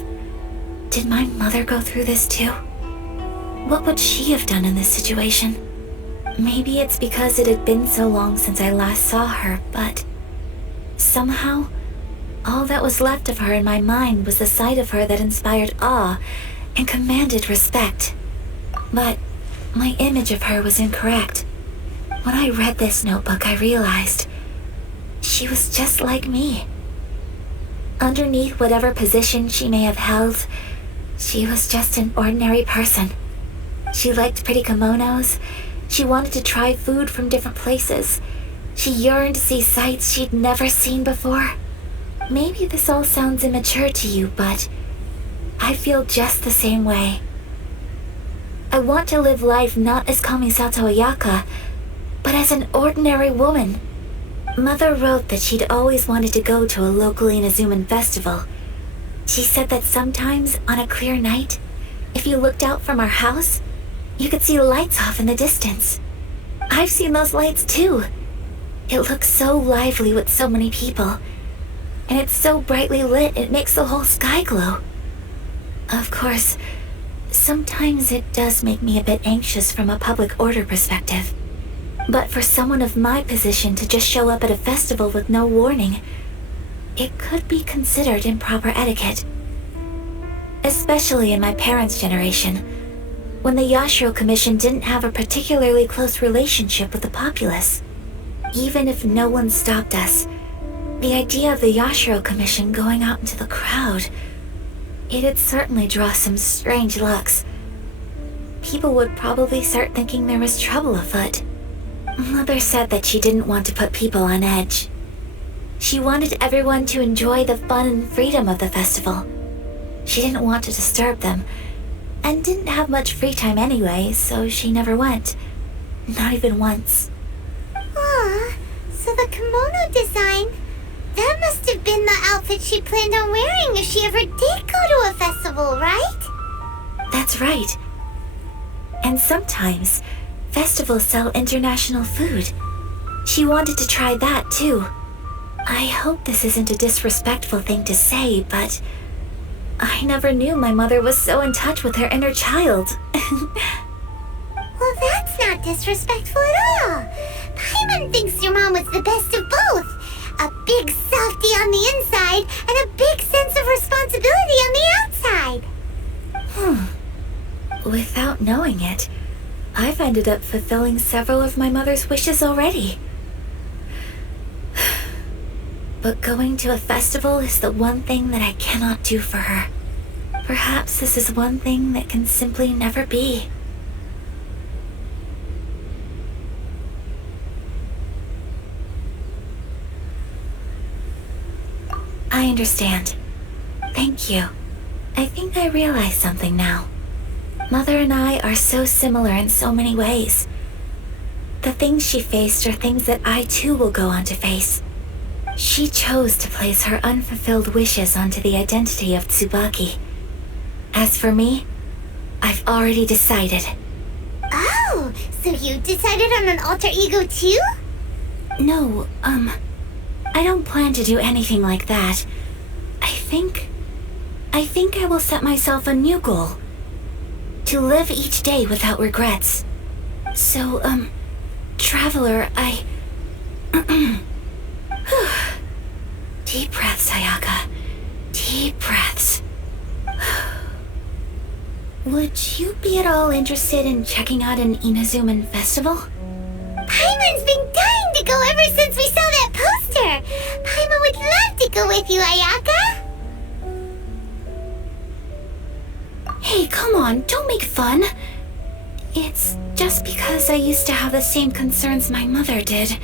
did my mother go through this too? What would she have done in this situation? Maybe it's because it had been so long since I last saw her, but somehow, all that was left of her in my mind was the sight of her that inspired awe and commanded respect. But my image of her was incorrect. When I read this notebook, I realized she was just like me. Underneath whatever position she may have held, she was just an ordinary person. She liked pretty kimonos. She wanted to try food from different places. She yearned to see sights she'd never seen before. Maybe this all sounds immature to you, but I feel just the same way. I want to live life not as Kamisato Ayaka, but as an ordinary woman. Mother wrote that she'd always wanted to go to a local Inazuman festival. She said that sometimes, on a clear night, if you looked out from our house, you could see lights off in the distance. I've seen those lights too. It looks so lively with so many people, and it's so brightly lit it makes the whole sky glow. Of course, sometimes it does make me a bit anxious from a public order perspective. But for someone of my position to just show up at a festival with no warning, it could be considered improper etiquette. Especially in my parents' generation, when the Yashiro Commission didn't have a particularly close relationship with the populace. Even if no one stopped us, the idea of the Yashiro Commission going out into the crowd, it'd certainly draw some strange looks. People would probably start thinking there was trouble afoot. Mother said that she didn't want to put people on edge. She wanted everyone to enjoy the fun and freedom of the festival. She didn't want to disturb them, and didn't have much free time anyway, so she never went. Not even once. Aw, so the kimono design, that must have been the outfit she planned on wearing if she ever did go to a festival, right? That's right. And sometimes, festivals sell international food. She wanted to try that too. I hope this isn't a disrespectful thing to say, but I never knew my mother was so in touch with her inner child. Well, that's not disrespectful at all. Paimon thinks your mom was the best of both. A big softie on the inside and a big sense of responsibility on the outside. Without knowing it, I've ended up fulfilling several of my mother's wishes already. But going to a festival is the one thing that I cannot do for her. Perhaps this is one thing that can simply never be. I understand. Thank you. I think I realize something now. Mother and I are so similar in so many ways. The things she faced are things that I too will go on to face. She chose to place her unfulfilled wishes onto the identity of Tsubaki. As for me, I've already decided. Oh, so you decided on an alter ego too? No, I don't plan to do anything like that. I think I will set myself a new goal. To live each day without regrets. So, Traveler, Deep breaths, Ayaka. Deep breaths. Would you be at all interested in checking out an Inazuman festival? Paimon's been dying to go ever since we saw that poster! Paimon would love to go with you, Ayaka! Hey, come on, don't make fun. It's just because I used to have the same concerns my mother did.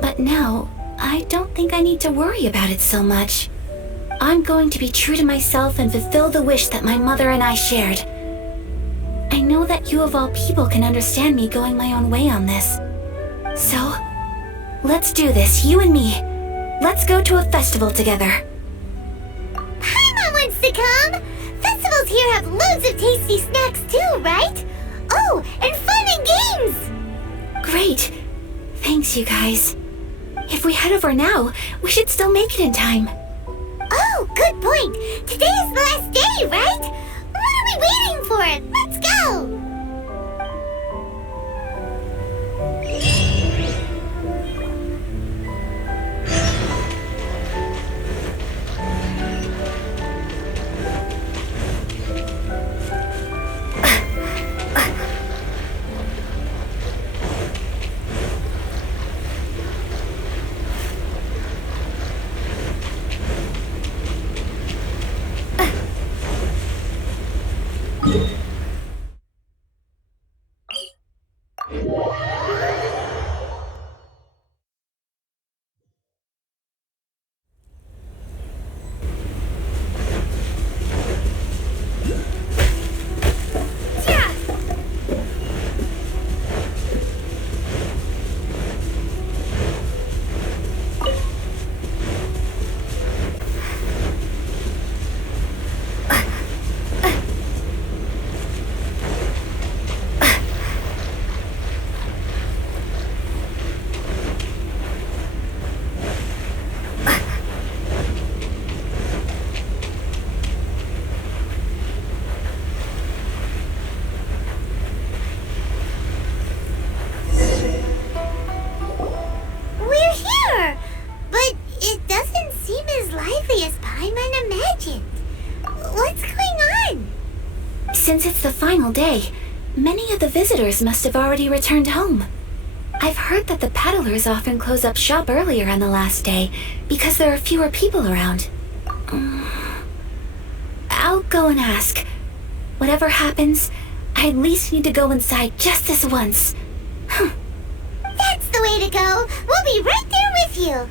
But now, I don't think I need to worry about it so much. I'm going to be true to myself and fulfill the wish that my mother and I shared. I know that you of all people can understand me going my own way on this. So, let's do this, you and me. Let's go to a festival together. Paimon wants to come! Festivals here have loads of tasty snacks too, right? Oh, and fun and games! Great. Thanks, you guys. If we head over now, we should still make it in time. Oh, good point. Today is the last day, right? What are we waiting for? Let's go! Since it's the final day, many of the visitors must have already returned home. I've heard that the peddlers often close up shop earlier on the last day because there are fewer people around. I'll go and ask. Whatever happens, I at least need to go inside just this once. That's the way to go. We'll be right there with you.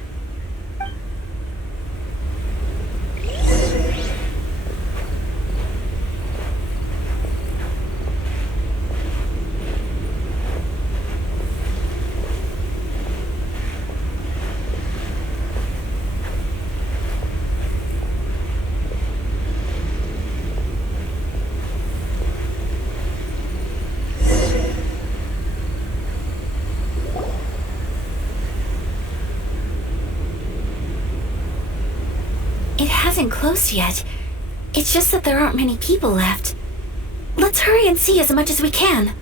It hasn't closed yet. It's just that there aren't many people left. Let's hurry and see as much as we can.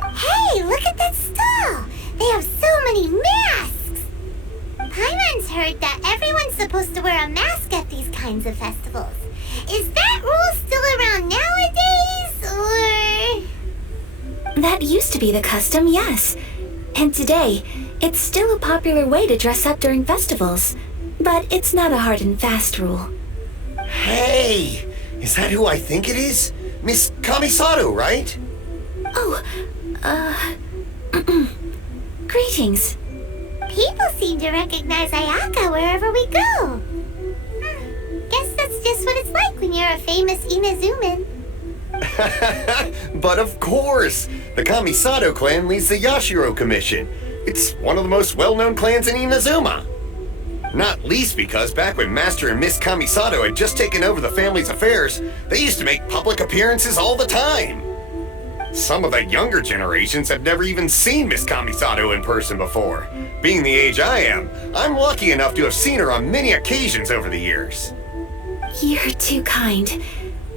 Hey, look at that stall! They have so many masks! Paimon's heard that everyone's supposed to wear a mask at these kinds of festivals. Is that rule still around nowadays, or...? That used to be the custom, yes. And today, it's still a popular way to dress up during festivals. But it's not a hard and fast rule. Hey! Is that who I think it is? Miss Kamisato, right? Oh, greetings. People seem to recognize Ayaka wherever we go. Guess that's just what it's like when you're a famous Inazuman. But of course! The Kamisato clan leads the Yashiro Commission. It's one of the most well-known clans in Inazuma. Not least because back when Master and Miss Kamisato had just taken over the family's affairs, they used to make public appearances all the time. Some of the younger generations have never even seen Miss Kamisato in person before. Being the age I am, I'm lucky enough to have seen her on many occasions over the years. You're too kind.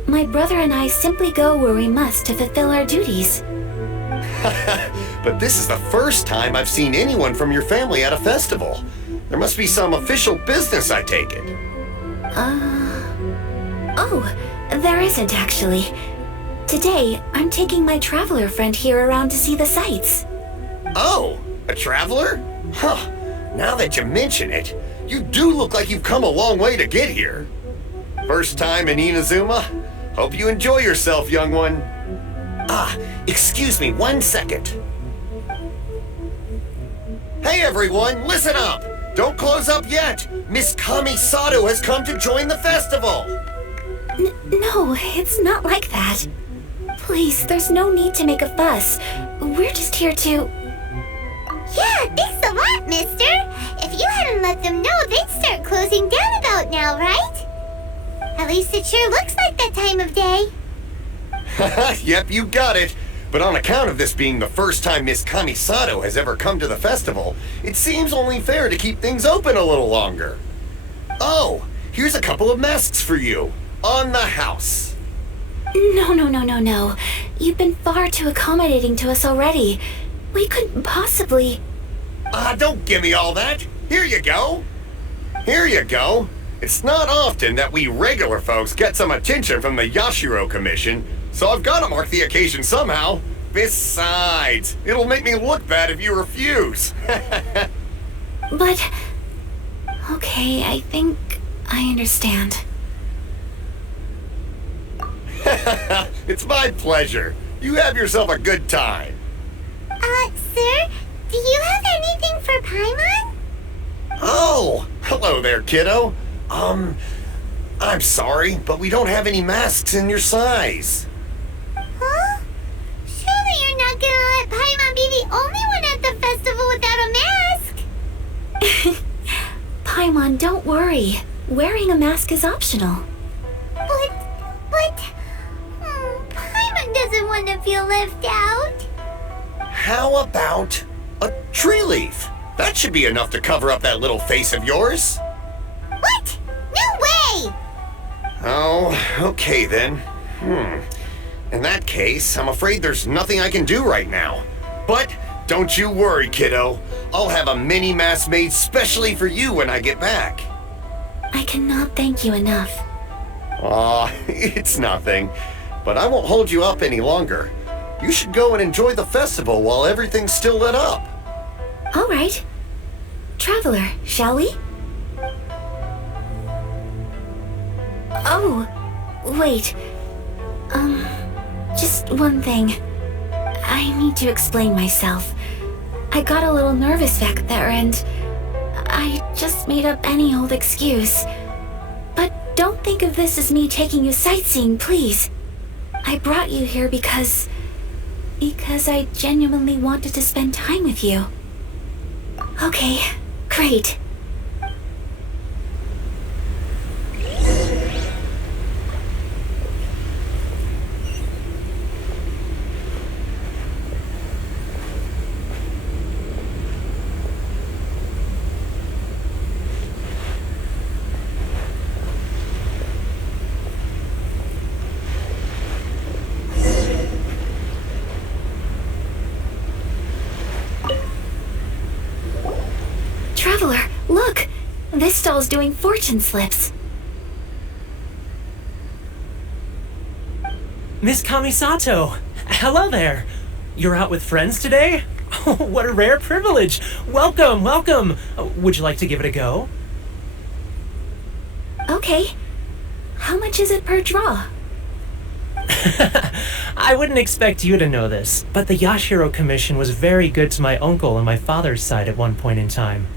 My brother and I simply go where we must to fulfill our duties. But this is the first time I've seen anyone from your family at a festival. There must be some official business, I take it. Oh, there isn't actually. Today, I'm taking my traveler friend here around to see the sights. Oh, a traveler? Huh. Now that you mention it, you do look like you've come a long way to get here. First time in Inazuma? Hope you enjoy yourself, young one. Ah, excuse me 1 second. Hey everyone, listen up! Don't close up yet! Miss Kamisato has come to join the festival! No, it's not like that. Please, there's no need to make a fuss. We're just here to... Yeah, thanks a lot, mister. If you hadn't let them know, they'd start closing down about now, right? At least it sure looks like that time of day. Yep, you got it. But on account of this being the first time Miss Kamisato has ever come to the festival, it seems only fair to keep things open a little longer. Oh, here's a couple of masks for you. On the house. No. You've been far too accommodating to us already. We couldn't possibly... Don't give me all that. Here you go. Here you go. It's not often that we regular folks get some attention from the Yashiro Commission, so I've got to mark the occasion somehow. Besides, it'll make me look bad if you refuse. But... Okay, I think I understand. It's my pleasure. You have yourself a good time. Sir, do you have anything for Paimon? Oh, hello there, kiddo. I'm sorry, but we don't have any masks in your size. Huh? Surely you're not gonna let Paimon be the only one at the festival without a mask? Paimon, don't worry. Wearing a mask is optional. But... Paimon doesn't want to feel left out. How about a tree leaf? That should be enough to cover up that little face of yours. What? No way! Oh, okay then. In that case, I'm afraid there's nothing I can do right now. But don't you worry, kiddo. I'll have a mini mask made specially for you when I get back. I cannot thank you enough. Aw, it's nothing. But I won't hold you up any longer. You should go and enjoy the festival while everything's still lit up. All right. Traveler, shall we? Oh, wait. Just one thing. I need to explain myself. I got a little nervous back there and I just made up any old excuse. But don't think of this as me taking you sightseeing, please. I brought you here because I genuinely wanted to spend time with you. Okay, great. Traveler, look! This stall's doing fortune slips. Miss Kamisato! Hello there! You're out with friends today? Oh, what a rare privilege! Welcome, welcome! Would you like to give it a go? Okay. How much is it per draw? I wouldn't expect you to know this, but the Yashiro Commission was very good to my uncle on my father's side at one point in time.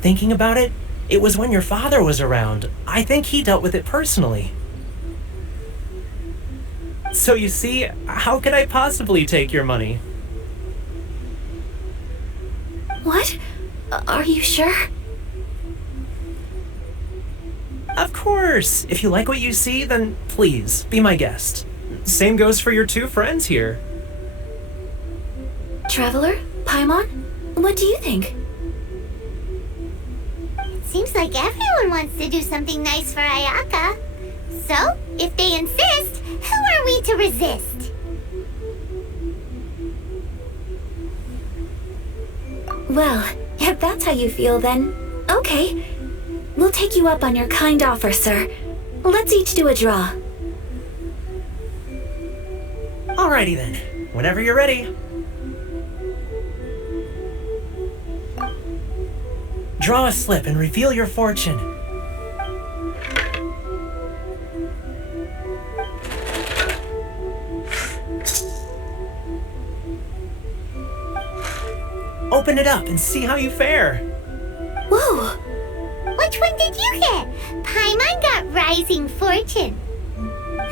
Thinking about it, it was when your father was around. I think he dealt with it personally. So you see, how could I possibly take your money? What? Are you sure? Of course! If you like what you see, then please, be my guest. Same goes for your two friends here. Traveler? Paimon? What do you think? Seems like everyone wants to do something nice for Ayaka. So, if they insist, who are we to resist? Well, if that's how you feel, then okay. We'll take you up on your kind offer, sir. Let's each do a draw. Alrighty then, whenever you're ready. Draw a slip and reveal your fortune. Open it up and see how you fare. Whoa! Which one did you get? Paimon got Rising Fortune.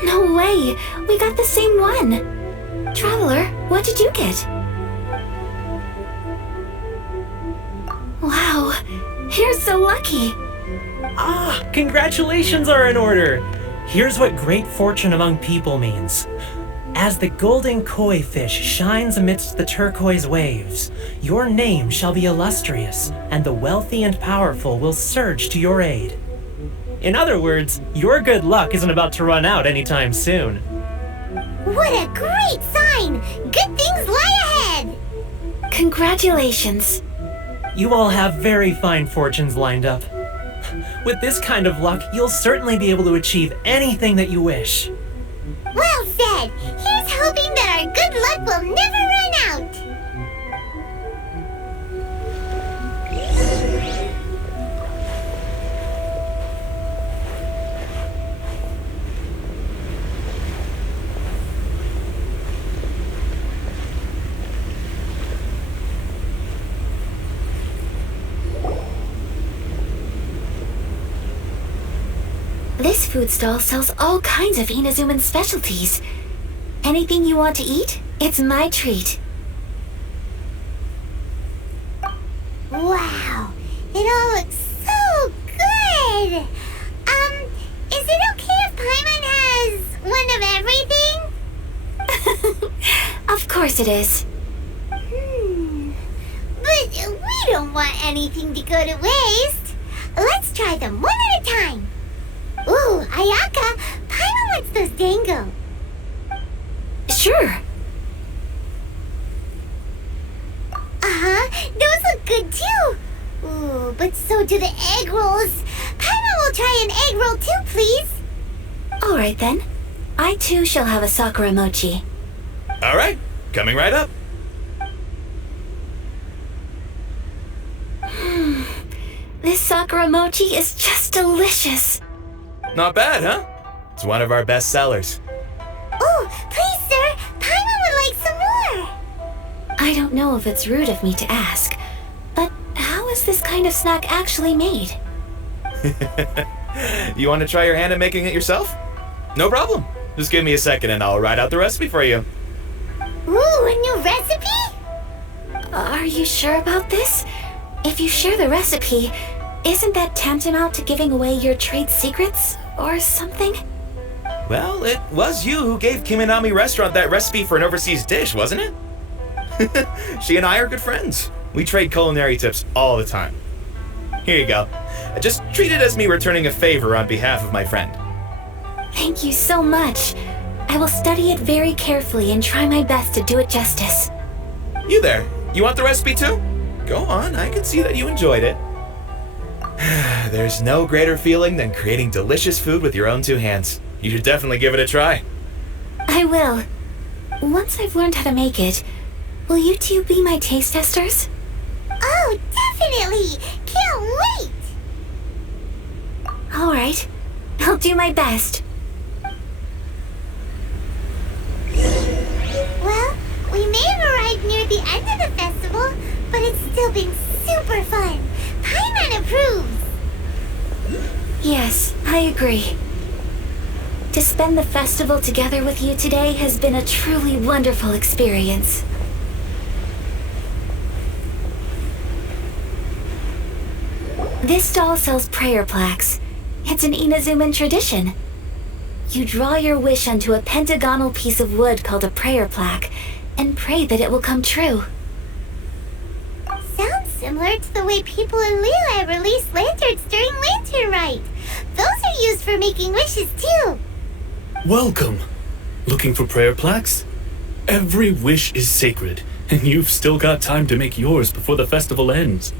No way! We got the same one! Traveler, what did you get? Wow, you're so lucky! Ah, congratulations are in order. Here's what great fortune among people means. As the golden koi fish shines amidst the turquoise waves, your name shall be illustrious, and the wealthy and powerful will surge to your aid. In other words, your good luck isn't about to run out anytime soon. What a great sign! Good things lie ahead! Congratulations. You all have very fine fortunes lined up. With this kind of luck, you'll certainly be able to achieve anything that you wish. Well said! Here's hoping that our good luck will never run out! This food stall sells all kinds of Inazuman specialties. Anything you want to eat, it's my treat. Wow! It all looks so good! Is it okay if Paimon has one of everything? Of course it is. But we don't want anything to go to waste. Let's try them one at a time. Ooh, Ayaka, Paimon wants those dango. Sure. Those look good too. Ooh, but so do the egg rolls. Paimon will try an egg roll too, please. Alright then. I too shall have a sakura mochi. Alright, coming right up. This sakura mochi is just delicious. Not bad, huh? It's one of our best sellers. Oh, please, sir. Paimon would like some more. I don't know if it's rude of me to ask, but how is this kind of snack actually made? You want to try your hand at making it yourself? No problem. Just give me a second and I'll write out the recipe for you. Ooh, a new recipe? Are you sure about this? If you share the recipe, isn't that tantamount to giving away your trade secrets or something? Well, it was you who gave Kiminami Restaurant that recipe for an overseas dish, wasn't it? She and I are good friends. We trade culinary tips all the time. Here you go. Just treat it as me returning a favor on behalf of my friend. Thank you so much. I will study it very carefully and try my best to do it justice. You there, you want the recipe too? Go on, I can see that you enjoyed it. There's no greater feeling than creating delicious food with your own two hands. You should definitely give it a try. I will. Once I've learned how to make it, will you two be my taste testers? Oh, definitely! Can't wait! Alright, I'll do my best. Well, we may have arrived near the end of the festival, but it's still been super fun. Paimon approves! Yes, I agree. To spend the festival together with you today has been a truly wonderful experience. This doll sells prayer plaques. It's an Inazuman tradition. You draw your wish onto a pentagonal piece of wood called a prayer plaque and pray that it will come true. Sounds similar to the way people in Liyue release lanterns during Lantern Rite. Those are used for making wishes too. Welcome. Looking for prayer plaques? Every wish is sacred, and you've still got time to make yours before the festival ends.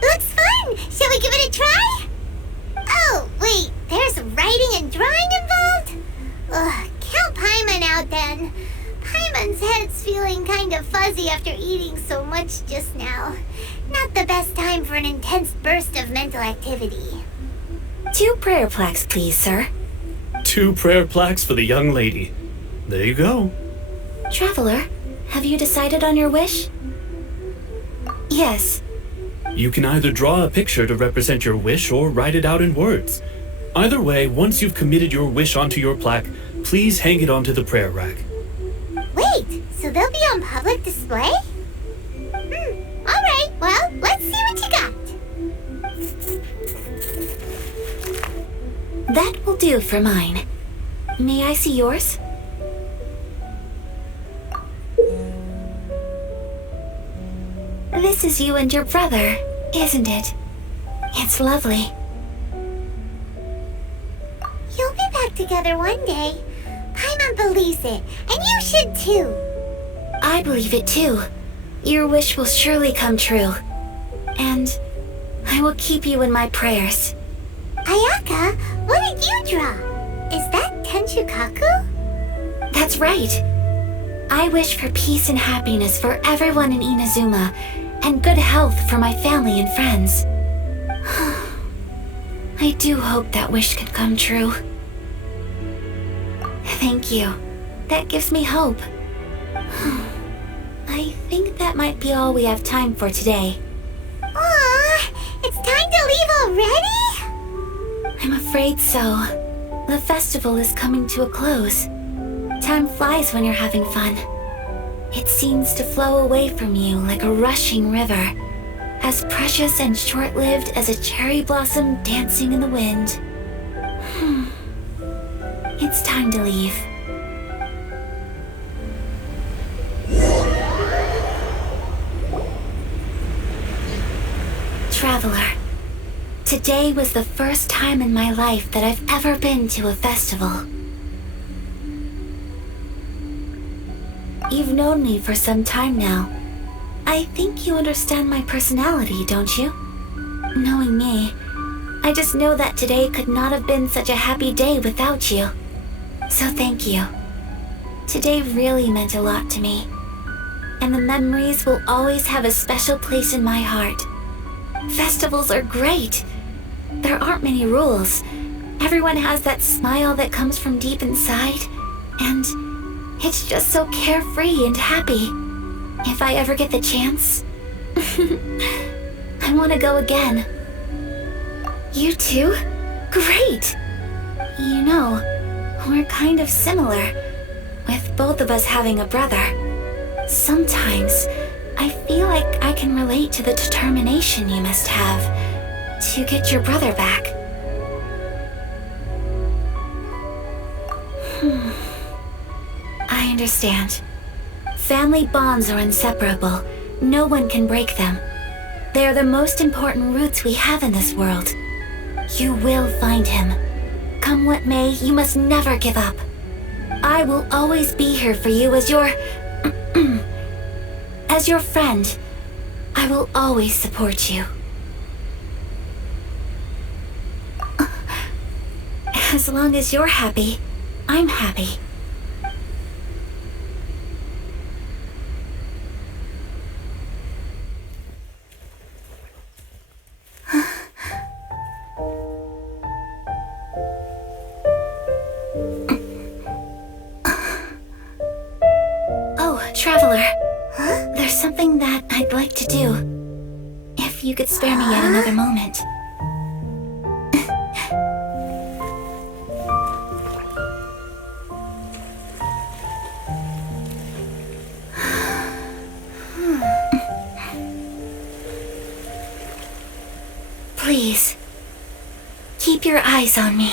Looks fun! Shall we give it a try? Oh, wait, there's writing and drawing involved? Ugh, count Paimon out then. Paimon's head's feeling kind of fuzzy after eating so much just now. Not the best time for an intense burst of mental activity. 2 prayer plaques, please, sir. 2 prayer plaques for the young lady. There you go. Traveler, have you decided on your wish? Yes. You can either draw a picture to represent your wish or write it out in words. Either way, once you've committed your wish onto your plaque, please hang it onto the prayer rack. Wait, so they'll be on public display? Alright, well, let's see what you got. That will do for mine. May I see yours? This is you and your brother, isn't it? It's lovely. You'll be back together one day. Paimon believes it, and you should too. I believe it too. Your wish will surely come true. And I will keep you in my prayers. Ayaka, what did you draw? Is that Tenshukaku? That's right. I wish for peace and happiness for everyone in Inazuma, and good health for my family and friends. I do hope that wish can come true. Thank you. That gives me hope. I think that might be all we have time for today. Aw, it's time to leave already? I'm afraid so. The festival is coming to a close. Time flies when you're having fun. It seems to flow away from you like a rushing river, as precious and short-lived as a cherry blossom dancing in the wind. It's time to leave. Traveler, today was the first time in my life that I've ever been to a festival. You've known me for some time now. I think you understand my personality, don't you? Knowing me, I just know that today could not have been such a happy day without you. So thank you. Today really meant a lot to me. And the memories will always have a special place in my heart. Festivals are great. There aren't many rules. Everyone has that smile that comes from deep inside, and it's just so carefree and happy. If I ever get the chance, I want to go again. You too? Great! You know, we're kind of similar, with both of us having a brother. Sometimes, I feel like I can relate to the determination you must have to get your brother back. I understand. Family bonds are inseparable. No one can break them. They are the most important roots we have in this world. You will find him. Come what may, you must never give up. I will always be here for you as your... as your friend. I will always support you. As long as you're happy, I'm happy. Traveler, there's something that I'd like to do. If you could spare me yet another moment. your eyes on me.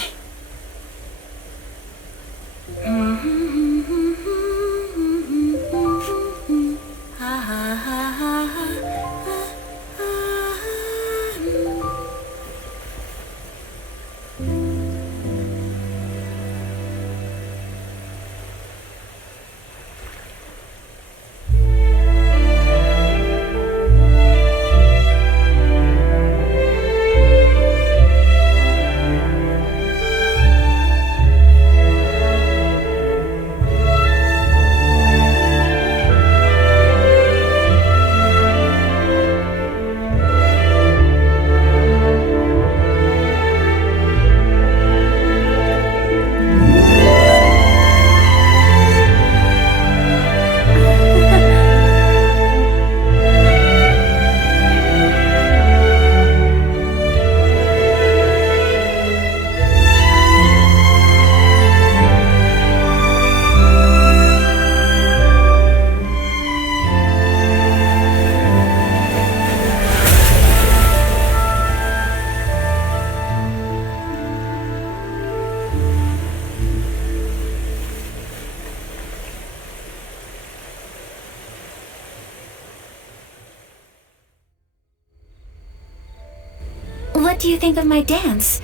What do you think of my dance?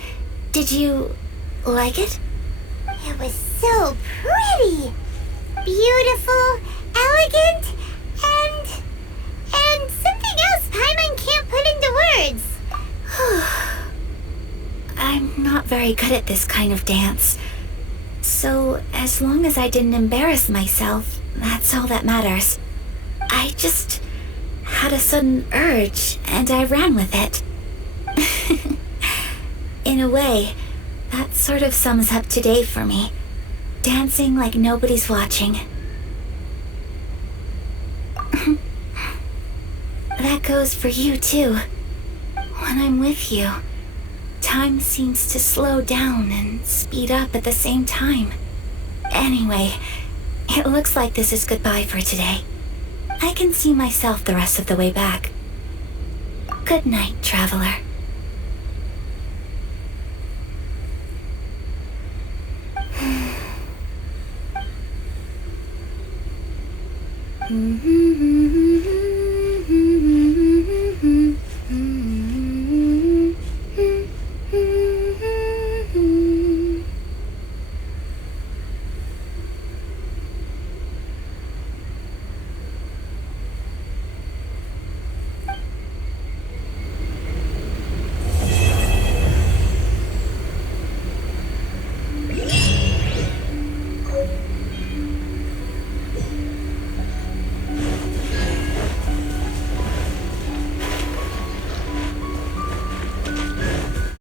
Did you like it? It was so pretty, beautiful, elegant, and something else Paimon can't put into words. I'm not very good at this kind of dance. So, as long as I didn't embarrass myself, that's all that matters. I just had a sudden urge, and I ran with it. In a way, that sort of sums up today for me. Dancing like nobody's watching. That goes for you too. When I'm with you, time seems to slow down and speed up at the same time. Anyway, it looks like this is goodbye for today. I can see myself the rest of the way back. Good night, traveler. Mm-hmm.